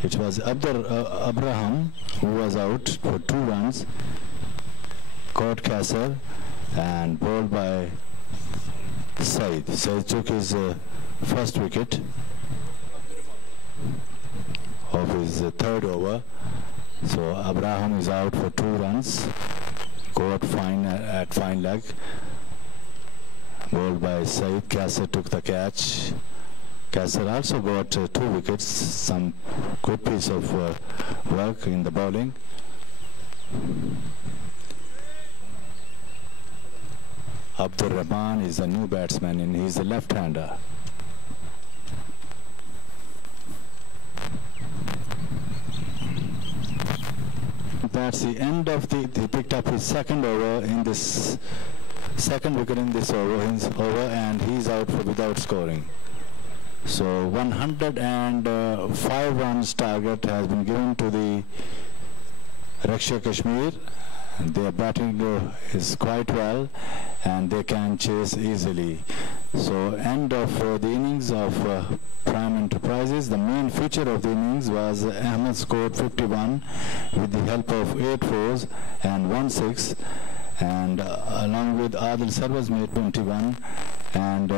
It was Abraham who was out for 2 runs. Caught Kasser and bowled by Said. Said took his first wicket of his 3rd over. So Abraham is out for 2 runs. Caught fine at fine leg. Bowled by Said. Kasser took the catch. Kasser also got 2 wickets. Some good piece of work in the bowling. Abdur Rahman is a new batsman and he's a left-hander. That's the end of he picked up his 2nd over in this 2nd wicket in this over, and he's out for without scoring. So 105 runs target has been given to the Rashk Kashmir. Their batting is quite well and they can chase easily. So end of the innings of Prime Enterprises. The main feature of the innings was Ahmed scored 51 with the help of 8 fours and 1 6, and along with Adil Sarwaz made 21, and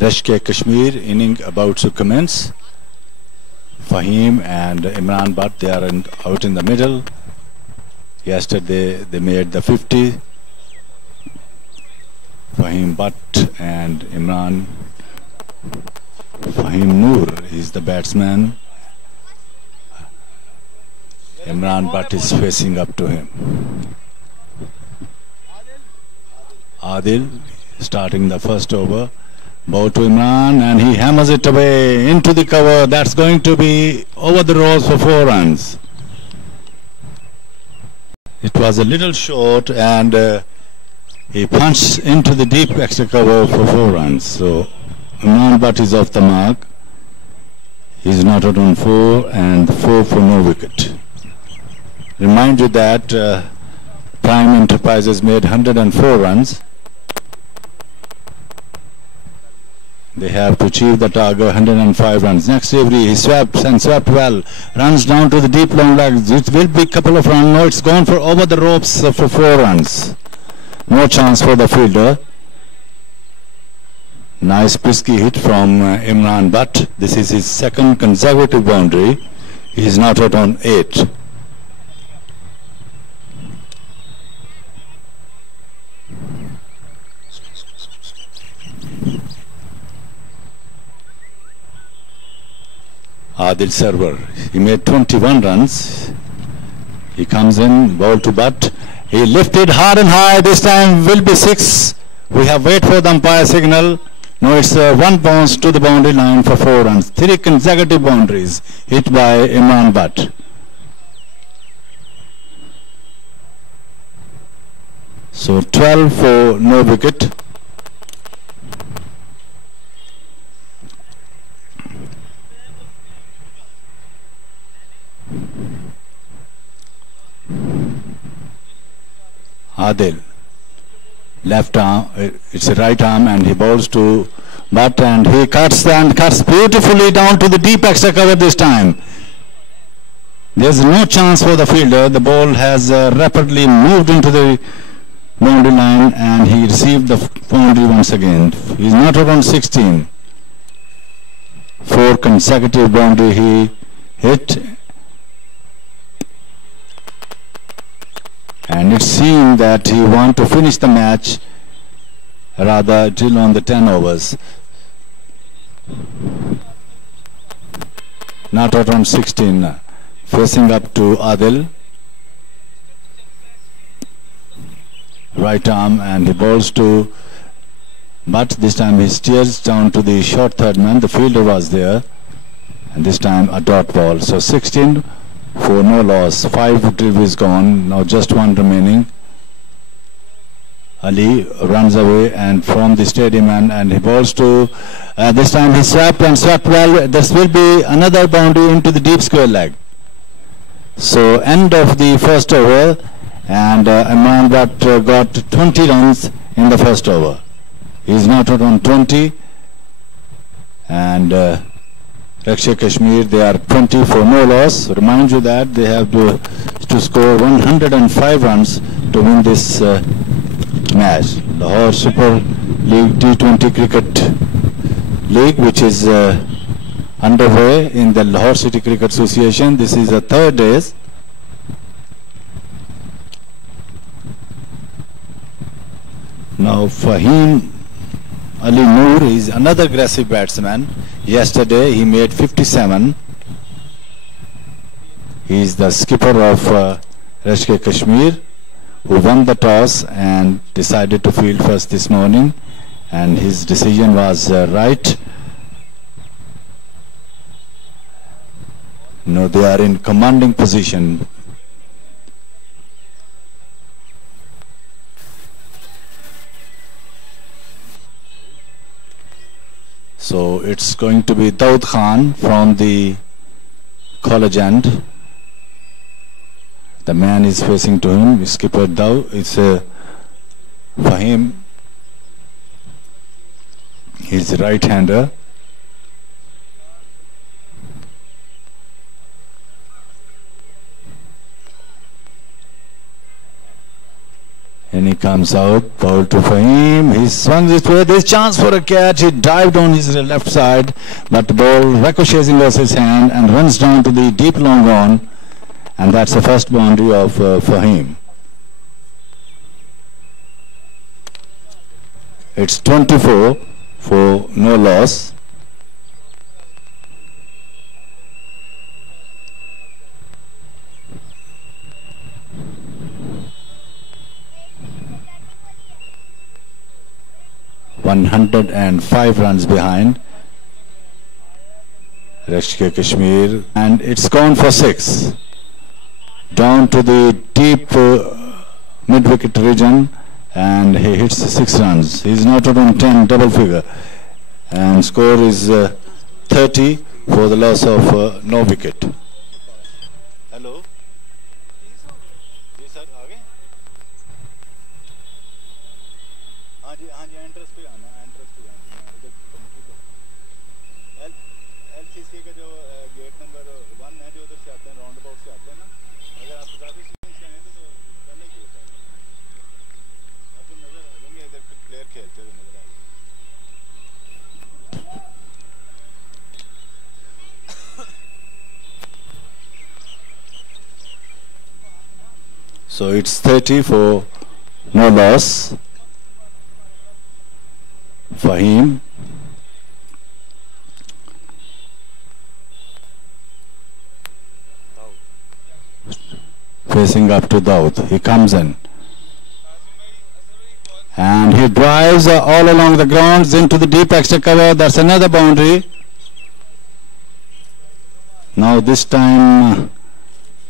Rashk Kashmir inning about to commence. Fahim and Imran Butt, they are out in the middle. Yesterday they made the 50. Fahim Butt and Imran. Fahim Noor is the batsman. Imran Butt is facing up to him. Adil starting the first over. Ball to Imran and he hammers it away into the cover. That's going to be over the rows for 4 runs. It was a little short and he punched into the deep extra cover for 4 runs. So Imran Butt is off the mark. He's not out on 4 and 4 for no wicket. Remind you that Prime Enterprises made 104 runs. They have to achieve the target 105 runs. Next delivery, he swept and swept well. Runs down to the deep long legs. It will be a couple of runs. No, it's gone for over the ropes for 4 runs. No chance for the fielder. Nice brisky hit from Imran Butt. This is his second consecutive boundary. He is not out on 8. Adil server. He made 21 runs. He comes in, ball to Butt. He lifted hard and high. This time will be 6. We have wait for the umpire signal. No, it's 1 bounce to the boundary line for 4 runs. 3 consecutive boundaries hit by Imran Butt. So 12 for no wicket. Adil, left arm, it's a right arm and he bowls to Butt and he cuts beautifully down to the deep extra cover this time. There's no chance for the fielder. The ball has rapidly moved into the boundary line and he received the boundary once again. He's not around 16. 4 consecutive boundary he hit. And it seemed that he wanted to finish the match rather till on the 10 overs. Not out on 16. Facing up to Adil. Right arm and he bowls to Butt. This time he steers down to the short third man. The fielder was there. And this time a dot ball. So 16 for no loss. 5 deliveries gone. Now just 1 remaining. Ali runs away and from the stadium and he bowls to this time he swept and swept well. This will be another boundary into the deep square leg. So end of the first over and Imran Butt got 20 runs in the first over. He is not out on 20 and Rashk Kashmir, they are 20 for no loss. Remind you that they have to score 105 runs to win this match. Lahore Super League T20 Cricket League, which is underway in the Lahore City Cricket Association. This is the 3rd day. Now Fahim Ali Noor is another aggressive batsman. Yesterday he made 57. He is the skipper of Rashk Kashmir, who won the toss and decided to field first this morning, and his decision was right. No, they are in commanding position. So it's going to be Daud Khan from the college end. The man is facing to him, skipper Daud. It's Fahim. He's a right-hander. And he comes out, ball to Fahim. He swung it way. There's chance for a catch. He dived on his left side, but the ball ricocheting off his hand and runs down to the deep long on. And that's the first boundary of Fahim. It's 24 for no loss. $105 runs behind Rashk Kashmir, and it's gone for 6 down to the deep mid-wicket region, and he hits 6 runs. He's not out on 10 double figure, and score is 30 for the loss of no wicket. Hello. Yes, sir. हाँ जी entrance पे आना LCC का जो gate number 1 है जो उधर से आते हैं राउंड अबाउट से आते हैं ना, अगर आप ट्रैफिक सिग्नल से आए तो करने की होता है आपको नजर आ जाएंगे इधर प्लेयर खेलते हुए नजर आ जाएंगे. So it's 30 for no loss. Fahim. Facing up to Daud. He comes in. And he drives all along the grounds into the deep extra cover. That's another boundary. Now this time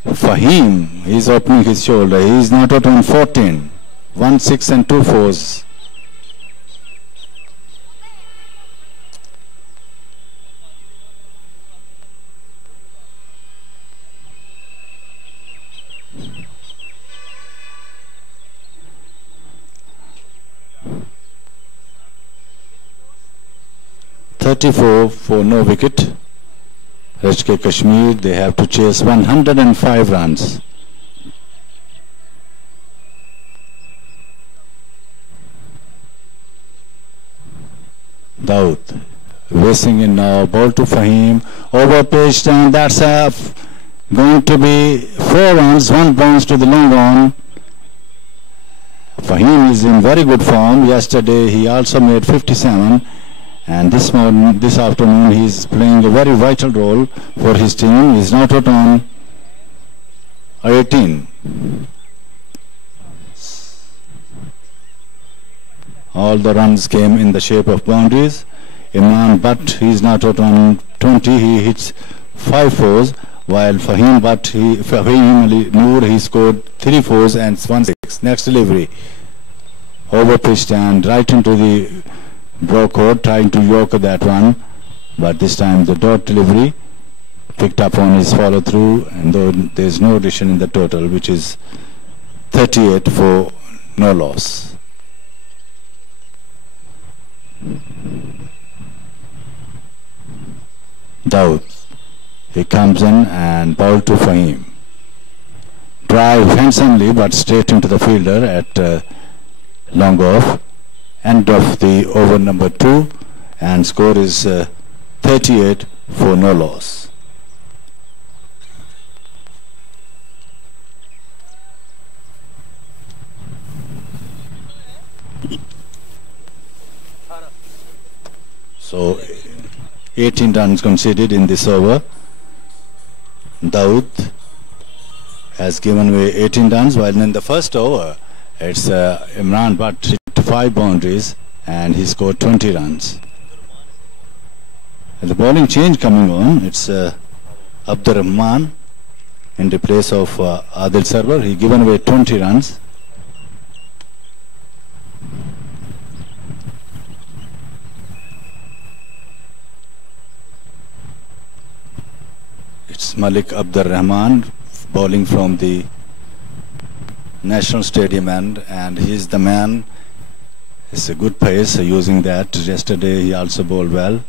Fahim is opening his shoulder. He is not out on 14. 1 6 and 2 4s. $34 for no wicket. Rashk Kashmir, they have to chase 105 runs. Daud racing in now, ball to Fahim, over pitched, and that's going to be 4 runs, 1 bounce to the long on. Fahim is in very good form. Yesterday he also made 57. And this afternoon he is playing a very vital role for his team. He is not out on 18. All the runs came in the shape of boundaries. Imran Butt, he is not out on 20. He hits 5 4s, while Fahim Ali Noor, he scored 3 4s and 1 6. Next delivery, over pitched and right into the Brocourt, trying to yorker that one, but this time the dot delivery picked up on his follow through, and though there is no addition in the total, which is 38 for no loss. Daud, he comes in and ball to Fahim. Drive handsomely but straight into the fielder at long off. End of the over number 2, and score is 38 for no loss. So 18 runs conceded in this over. Daud has given away 18 runs, while in the first over it's Imran Butt 5 boundaries and he scored 20 runs. And the bowling change coming on, it's Abdur Rahman in the place of Adil Sarwar. He given away 20 runs. It's Malik Abdur Rahman bowling from the National Stadium end, and he's the man. It's a good pace using that. Yesterday he also bowled well.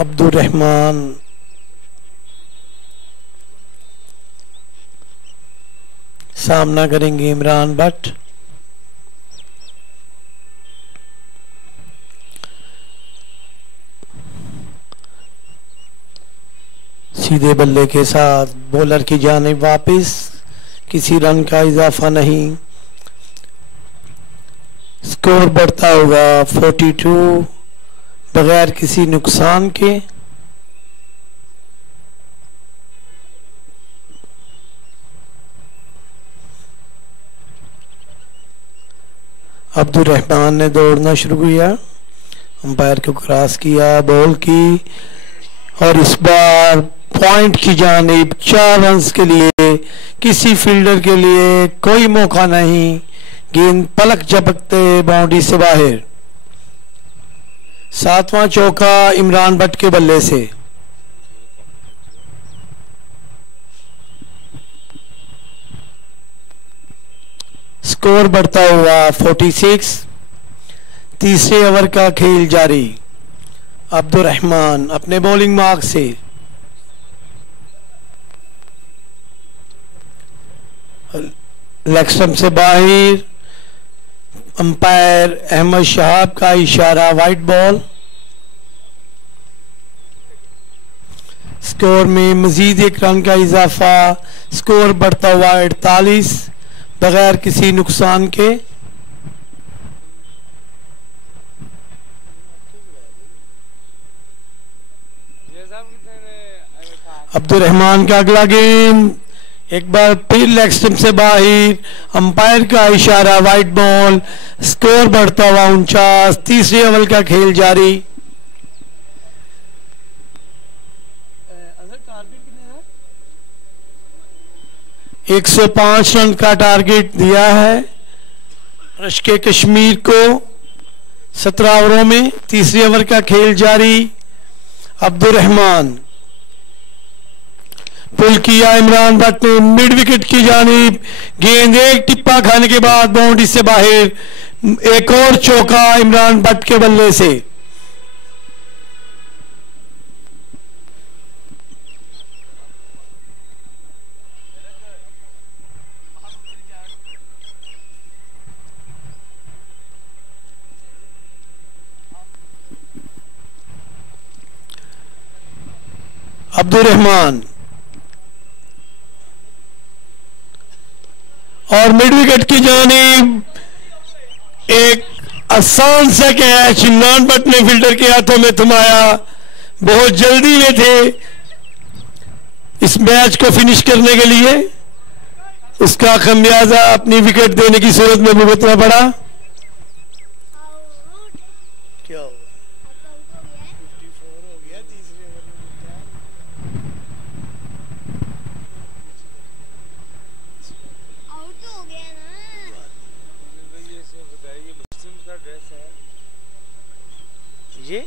Abdul Rahman सामना करेंगे इमरान भट्ट। सीधे बल्ले के साथ bowler की जानिब वापस, किसी रन का इजाफा नहीं। स्कोर बढ़ता होगा 42 बगैर किसी नुकसान के। अब्दुल रहमान ने दौड़ना शुरू किया, अंपायर को क्रॉस किया, बॉल की, और इस बार पॉइंट की जानिब 4 रन्स के लिए किसी फील्डर के लिए कोई मौका नहीं। गेंद पलक झपकते बाउंड्री से बाहर। 7वां चौका इमरान भट्ट के बल्ले से। स्कोर बढ़ता हुआ 46। तीसरे ओवर का खेल जारी। अब्दुल रहमान अपने बॉलिंग मार्क से लेग स्टंप से बाहर। अंपायर अहमद शहाब का इशारा वाइट बॉल। स्कोर में मजीद 1 रन का इजाफा। स्कोर बढ़ता हुआ 48 बगैर किसी नुकसान के। अब्दुल रहमान का अगला गेंद एक बार फिर लेग स्टंप से बाहर। अंपायर का इशारा वाइट बॉल। स्कोर बढ़ता हुआ 49। तीसरे ओवर का खेल जारी। 105 रन का टारगेट दिया है रश्क कश्मीर को 17 ओवरों में। तीसरे ओवर का खेल जारी। अब्दुल रहमान पुल किया, इमरान भट्ट ने मिड विकेट की जानिब। गेंद एक टिप्पा खाने के बाद बाउंड्री से बाहर। एक और चौका इमरान भट्ट के बल्ले से। अब्दुल रहमान और मिड विकेट की जानिब एक आसान सा कैच इमरान भट्ट ने फील्डर के हाथों में थमाया। बहुत जल्दी में थे इस मैच को फिनिश करने के लिए। उसका खमियाजा अपनी विकेट देने की सूरत में भुगतना पड़ा। क्या हुआ? 54 हो गया तीसरे ओवर में। ये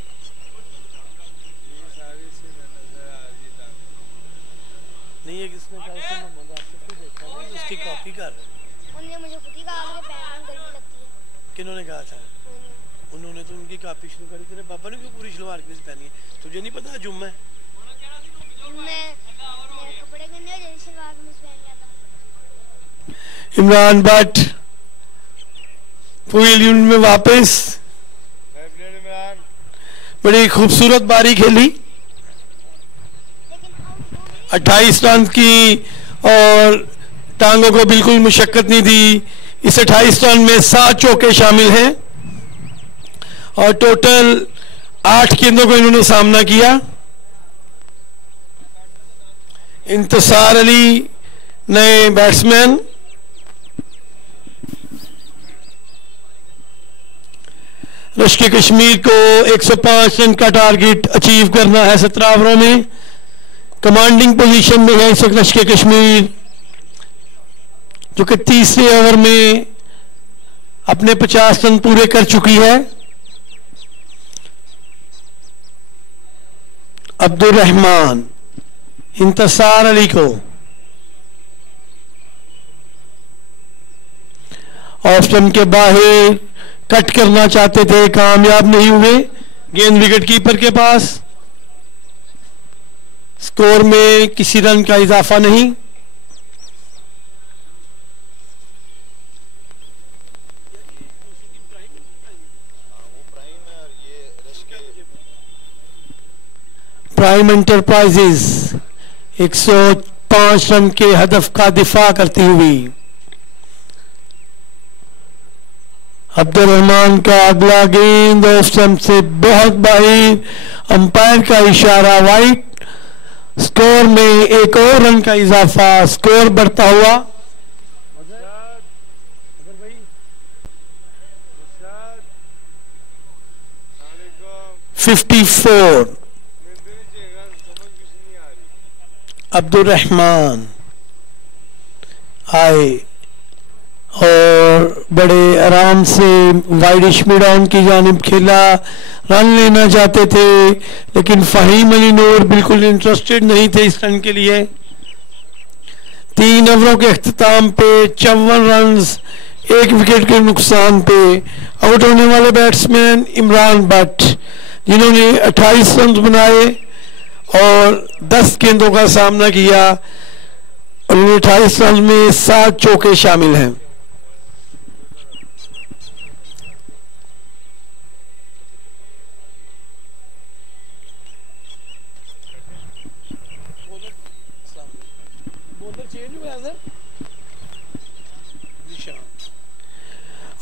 नहीं है किसने कहा? उसने मोहम्मद आसिफ को देखा ना, उसकी कॉपी कर रहे हैं। उन्होंने मुझे खुद ही कहा कि पैर में गर्मी लगती है। किन्होंने कहा था? उन्होंने तो उनकी कॉपी शुरू करी। तेरे पापा ने क्यों पूरी सलवार कमीज पहनी है? तुझे नहीं पता जुम्मा है? मैं कपड़े गंदे हो जाए सलवार कमीज पहन लिया था। इमरान भट्ट पूरी यूनिट में वापस। बड़ी खूबसूरत बारी खेली, 28 रन की, और टांगों को बिल्कुल मुशक्कत नहीं दी। इस 28 रन में 7 चौके शामिल हैं और टोटल 8 गेंदों को इन्होंने सामना किया। इंतसार अली नए बैट्समैन। रश्क कश्मीर को 105 रन का टारगेट अचीव करना है 17 ओवरों में। कमांडिंग पोजीशन में है इस वक्त रश्क कश्मीर, जो कि तीसरे ओवर में अपने 50 रन पूरे कर चुकी है। अब्दुल रहमान इंतसार अली को ऑफ स्टंप के बाहर कट करना चाहते थे, कामयाब नहीं हुए। गेंद विकेट कीपर के पास। स्कोर में किसी रन का इजाफा नहीं। प्राइम एंटरप्राइजेज 105 रन के हदफ का दिफा करती हुई। अब्दुल रहमान का अगला गेंद ऑफ स्टंप से बहुत बाहर, अंपायर का इशारा वाइड। स्कोर में एक और रन का इजाफा, स्कोर बढ़ता हुआ 54। अब्दुल रहमान आए और बड़े आराम से वाइडिश मिड ऑन की जानिब खेला, रन लेना चाहते थे लेकिन फहीम अली नूर बिल्कुल इंटरेस्टेड नहीं थे इस रन के लिए। 3 ओवरों के अख्ताम पे 54 रन्स, 1 विकेट के नुकसान पे आउट होने वाले बैट्समैन इमरान भट्ट, जिन्होंने 28 रन बनाए और 10 गेंदों का सामना किया और 28 रन में 7 चौके शामिल हैं।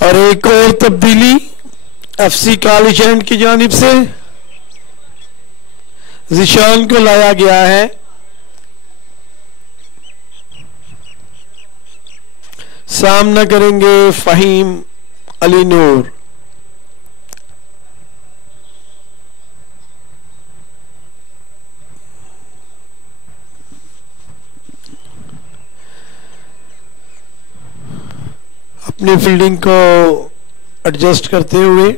और एक और तब्दीली एफसी कालीचैंड की जानिब से जिशान को लाया गया है। सामना करेंगे फहीम अली नूर। अपनी फील्डिंग को एडजस्ट करते हुए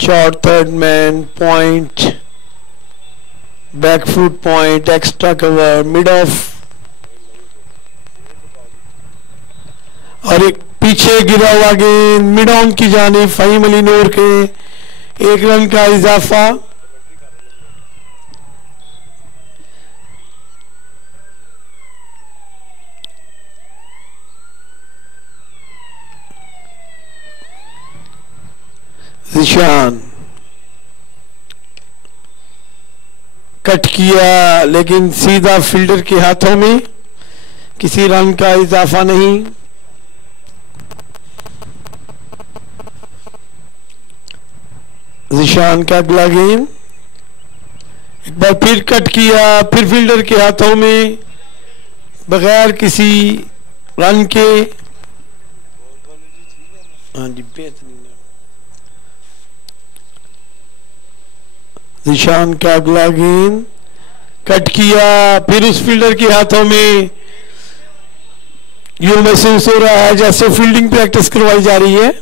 short third man point, back foot point, extra cover, mid of और एक पीछे गिरा हुआ गेंद मिड ऑन की जानिब फहीम अली नूर के 1 रन का इजाफा। जिशान कट किया लेकिन सीधा फील्डर के हाथों में, किसी रन का इजाफा नहीं। जिशान का अगला गेंद एक बार फिर कट किया, फिर फील्डर के हाथों में बगैर किसी रन के। हाँ जी, बेहतरीन। जिशान का अगला गेंद कट किया, फिर उस फील्डर के हाथों में। यूं महसूस हो रहा है जैसे फील्डिंग प्रैक्टिस करवाई जा रही है।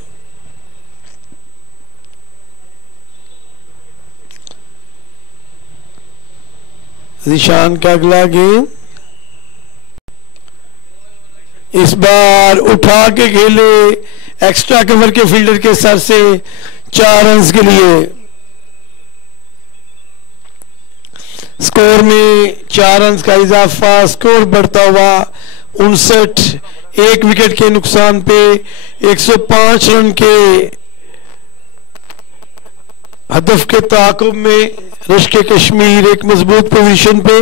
जिशान का अगला गेंद इस बार उठा के खेले, एक्स्ट्रा कवर के फील्डर के सर से 4 रन के लिए। स्कोर में 4 रन का इजाफा, स्कोर बढ़ता हुआ 59। 1 विकेट के नुकसान पे 105 रन के हदफ के ताक़ुब में रश्क कश्मीर एक मजबूत पोजीशन पे।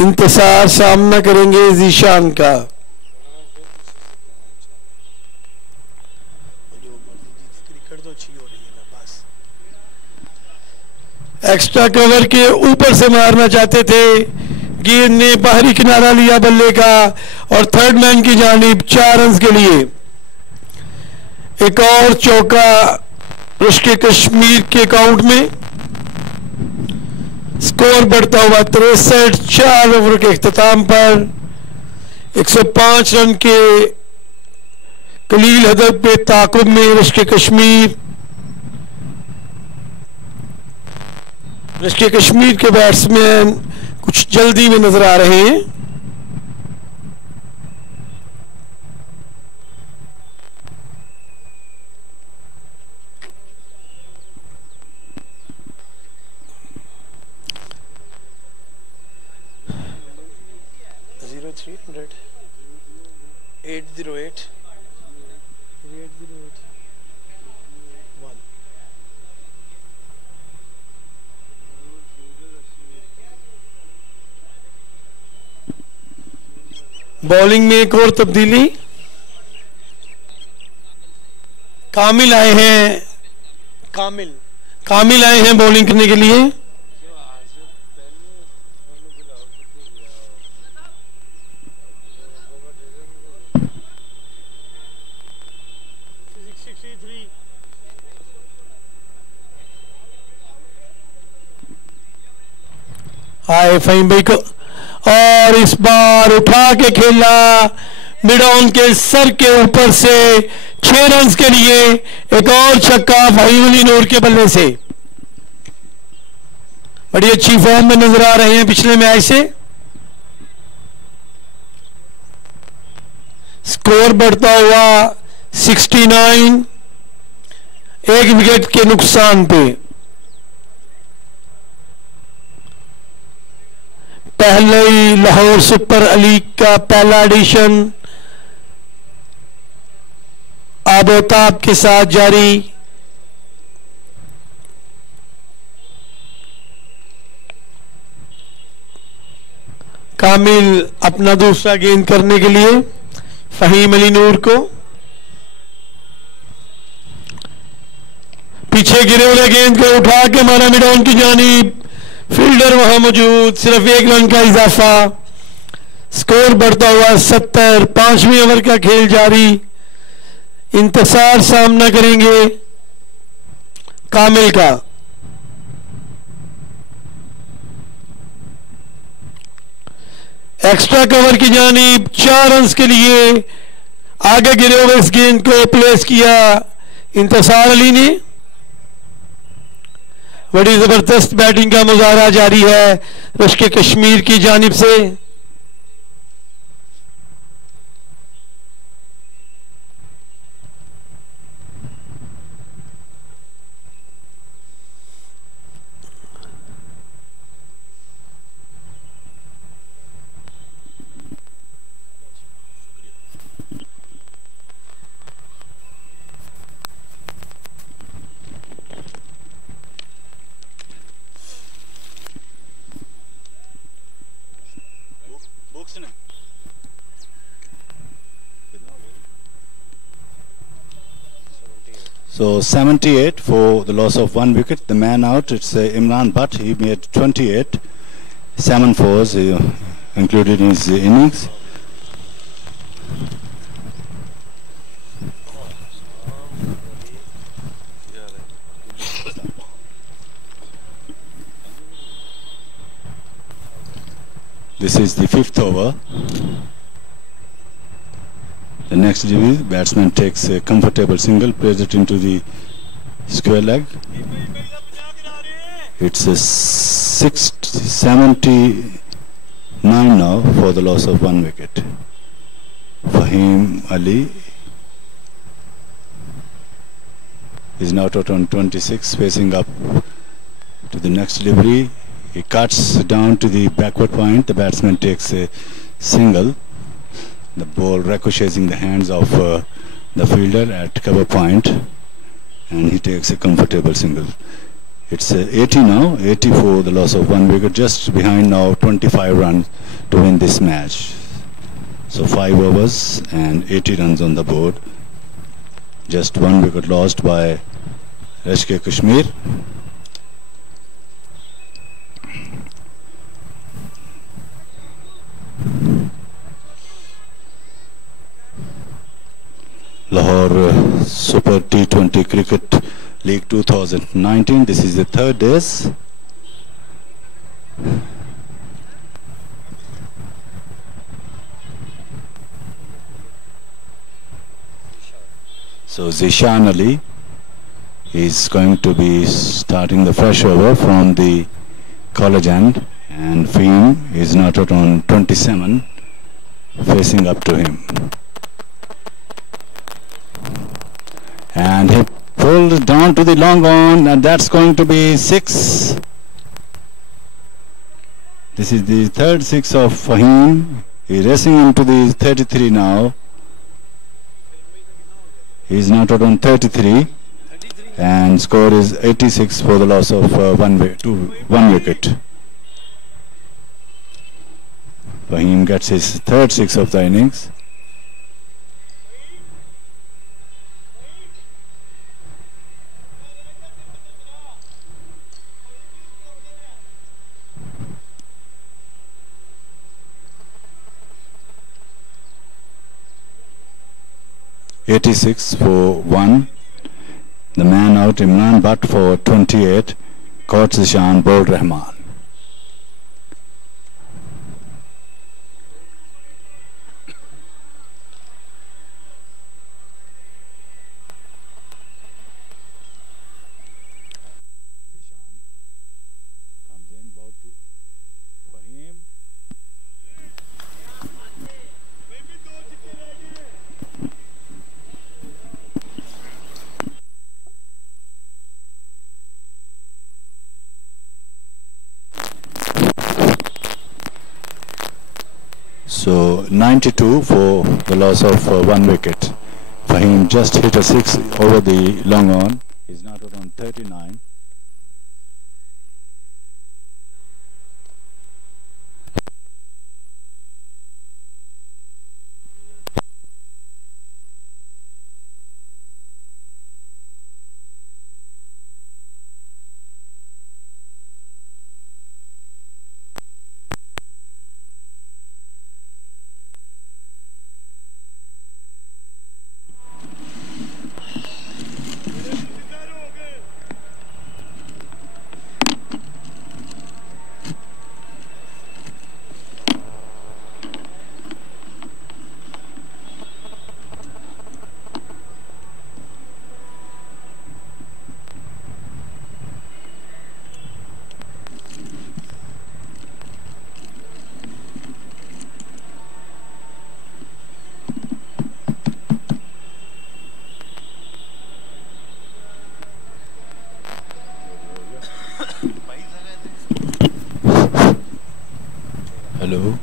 इंतजार सामना करेंगे जिशान का। एक्स्ट्रा कवर के ऊपर से मारना चाहते थे, गेंद ने बाहरी किनारा लिया बल्ले का और थर्ड मैन की जानिब 4 रन के लिए। एक और चौका रश्क कश्मीर के अकाउंट में। स्कोर बढ़ता हुआ 63। 4 ओवर के इख्तिताम पर 105 रन के कलील हदफ पे ताक़ुब में रश्क कश्मीर। रश्क कश्मीर के बैट्समैन कुछ जल्दी में नजर आ रहे हैं। 3808 बॉलिंग में एक और तब्दीली, कामिल आए हैं, कामिल आए हैं बॉलिंग करने के लिए। आए फहीम भाई को, और इस बार उठा के खेला मिड ऑन के सर के ऊपर से 6 रन के लिए एक और छक्का फहीम अली नूर के बल्ले से। बड़ी अच्छी फॉर्म में नजर आ रहे हैं पिछले मैच से। स्कोर बढ़ता हुआ 69, एक विकेट के नुकसान पे। पहले ही लाहौर सुपर लीग का पहला एडिशन आबोताब के साथ जारी। कामिल अपना दूसरा गेंद करने के लिए फहीम अली नूर को, पीछे गिरे हुए गेंद को उठा के मारा मिड ऑन की जानिब, फील्डर वहां मौजूद, सिर्फ 1 रन का इजाफा। स्कोर बढ़ता हुआ 70, 5वीं ओवर का खेल जारी। इंतजार सामना करेंगे कामिल का। एक्स्ट्रा कवर की जानिब 4 रन के लिए आगे गिरे हुए इस गेंद को प्लेस किया इंतजार अली ने। बड़ी जबरदस्त बैटिंग का मुजाहरा जारी है रश्क कश्मीर की जानिब से। So 78 for the loss of 1 wicket. The man out, it's Imran Butt. He made 28, 7 fours included in his innings. This is the 5th over. The next delivery, batsman takes a comfortable single, plays it into the square leg. It's a 79 now for the loss of 1 wicket. Fahim Ali is now out on 26, facing up to the next delivery. He cuts down to the backward point. The batsman takes a single. The ball ricochets in the hands of the fielder at cover point, and he takes a comfortable single. It's 80 now, 80 for the loss of 1 wicket, just behind now 25 runs to win this match. So 5 overs and 80 runs on the board. Just 1 wicket lost by Rashk Kashmir. Lahore Super T20 Cricket League 2019. This is the 3rd days. So Zishan Ali is going to be starting the fresh over from the college end, and Fahim is not out on 27, facing up to him. And he pulled down to the long on, and that's going to be 6. This is the 3rd 6 of Fahim. He's racing into the 33 now. He is not out on 33, and score is 86 for the loss of one wicket. Fahim gets his third six of the innings. .86 for 1. The man out, Imran Butt for 28. Caught Zishan, bowled Rahman. So 92 for the loss of one wicket. Fahim just hit a six over the long on. He's not out on 39. Hello.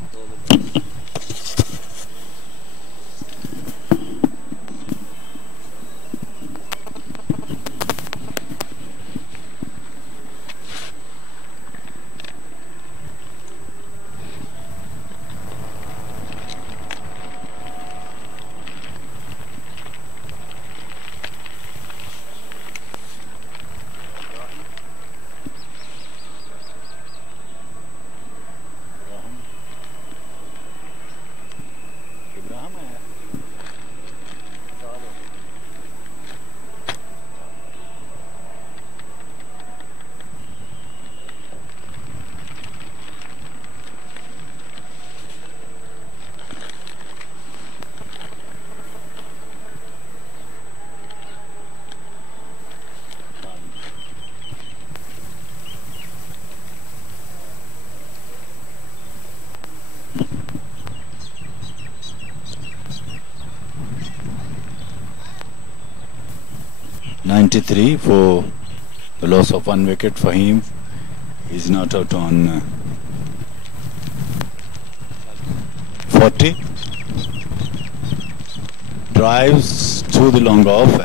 .93 for the loss of one wicket. Fahim is not out on 40. Drives to the long off,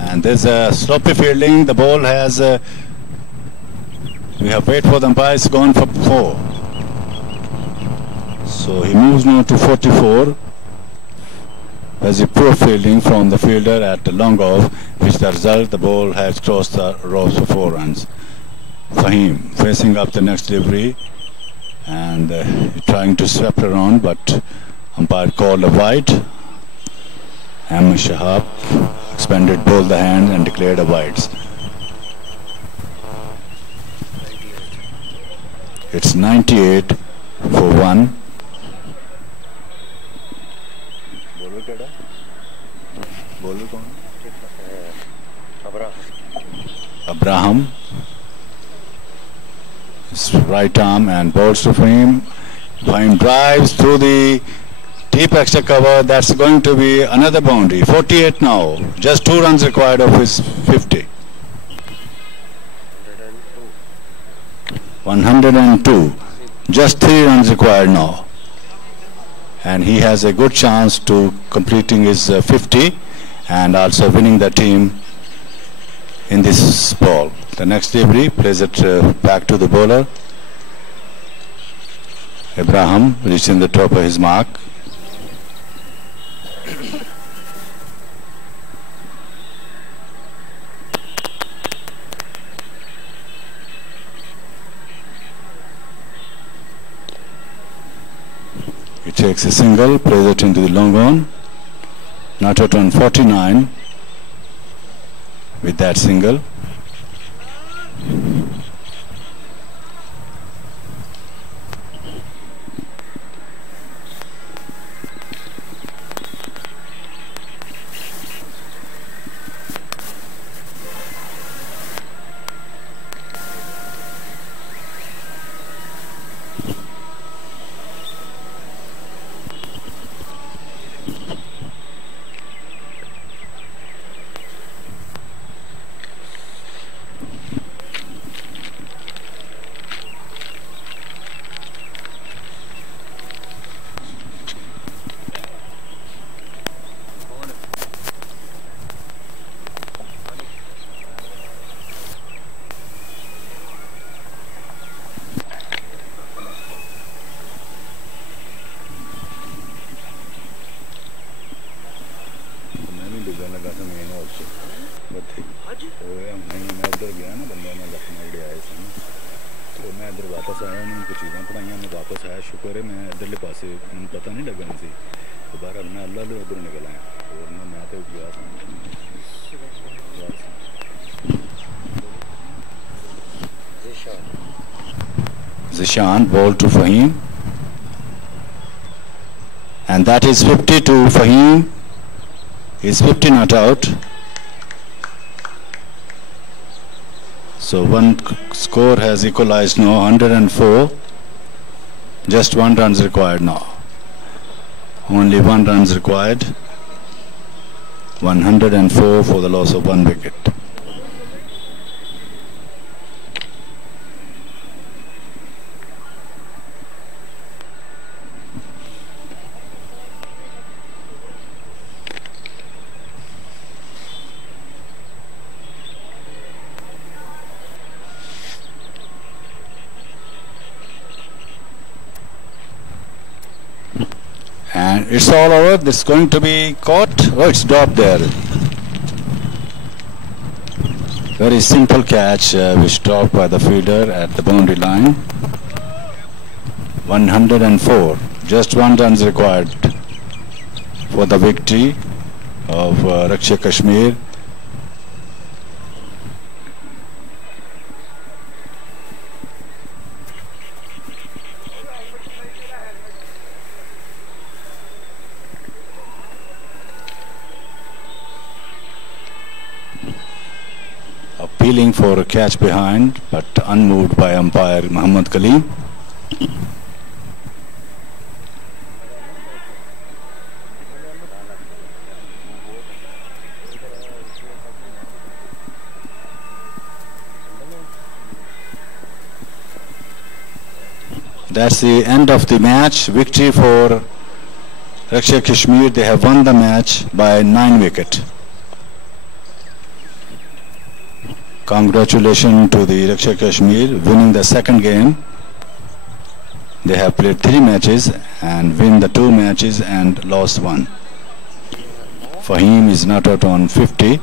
and there's a sloppy fielding. The ball has we have waited for the umpire. It's gone for 4. So he moves now to 44. There's a poor fielding from the fielder at the long off, which the result the ball has crossed the ropes for 4 runs. Fahim facing up the next delivery and trying to sweep around, but umpire called a wide. Ahmed Shahab expanded both the hand and declared a wides. It's 98 for 1. Abraham, his right arm and bowls to Fahim. Fahim drives through the deep extra cover. That's going to be another boundary. 48 now. Just 2 runs required of his 50. 102. Just 3 runs required now. And he has a good chance to completing his 50 and also winning the team in this ball. The next delivery plays it back to the bowler. Abraham reaching the top of his mark. He takes a single, plays it into the long on. Not out on 49 with that single. Zishan ball to Fahim, and that is 50 to Fahim. He's 50 not out. So one score has equalized now, 104. Just 1 run is required now. Only 1 run is required. 104 for the loss of 1 wicket. And it's all over. This is going to be caught. Oh, it's dropped there. Very simple catch which dropped by the fielder at the boundary line. 104. Just 1 run is required for the victory of Rashk Kashmir. Appealing for a catch behind, but unmoved by umpire Muhammad Kaleem. That's the end of the match. Victory for Rashk Kashmir. They have won the match by 9 wickets. Congratulations to the Rashk Kashmir winning the second game. They have played 3 matches and win the 2 matches and lost 1. Fahim is not out on 50.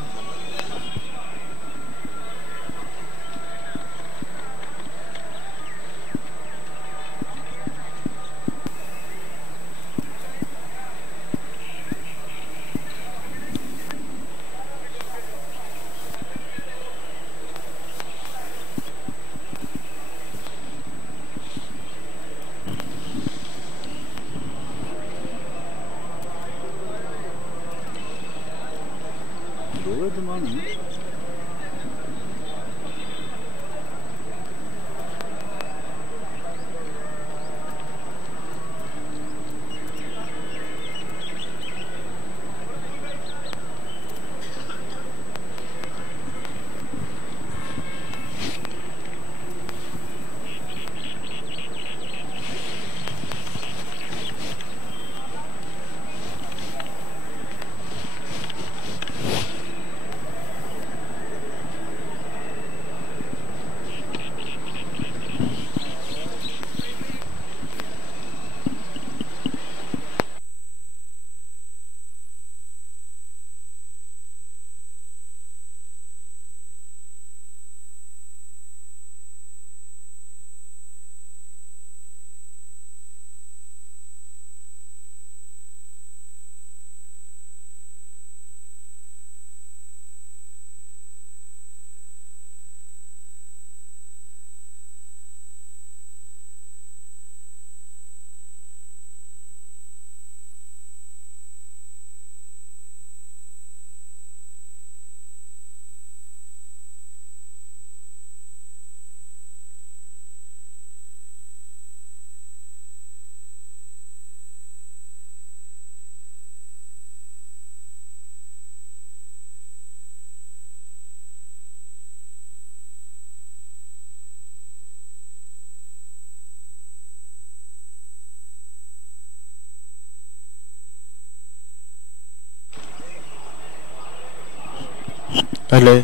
पहले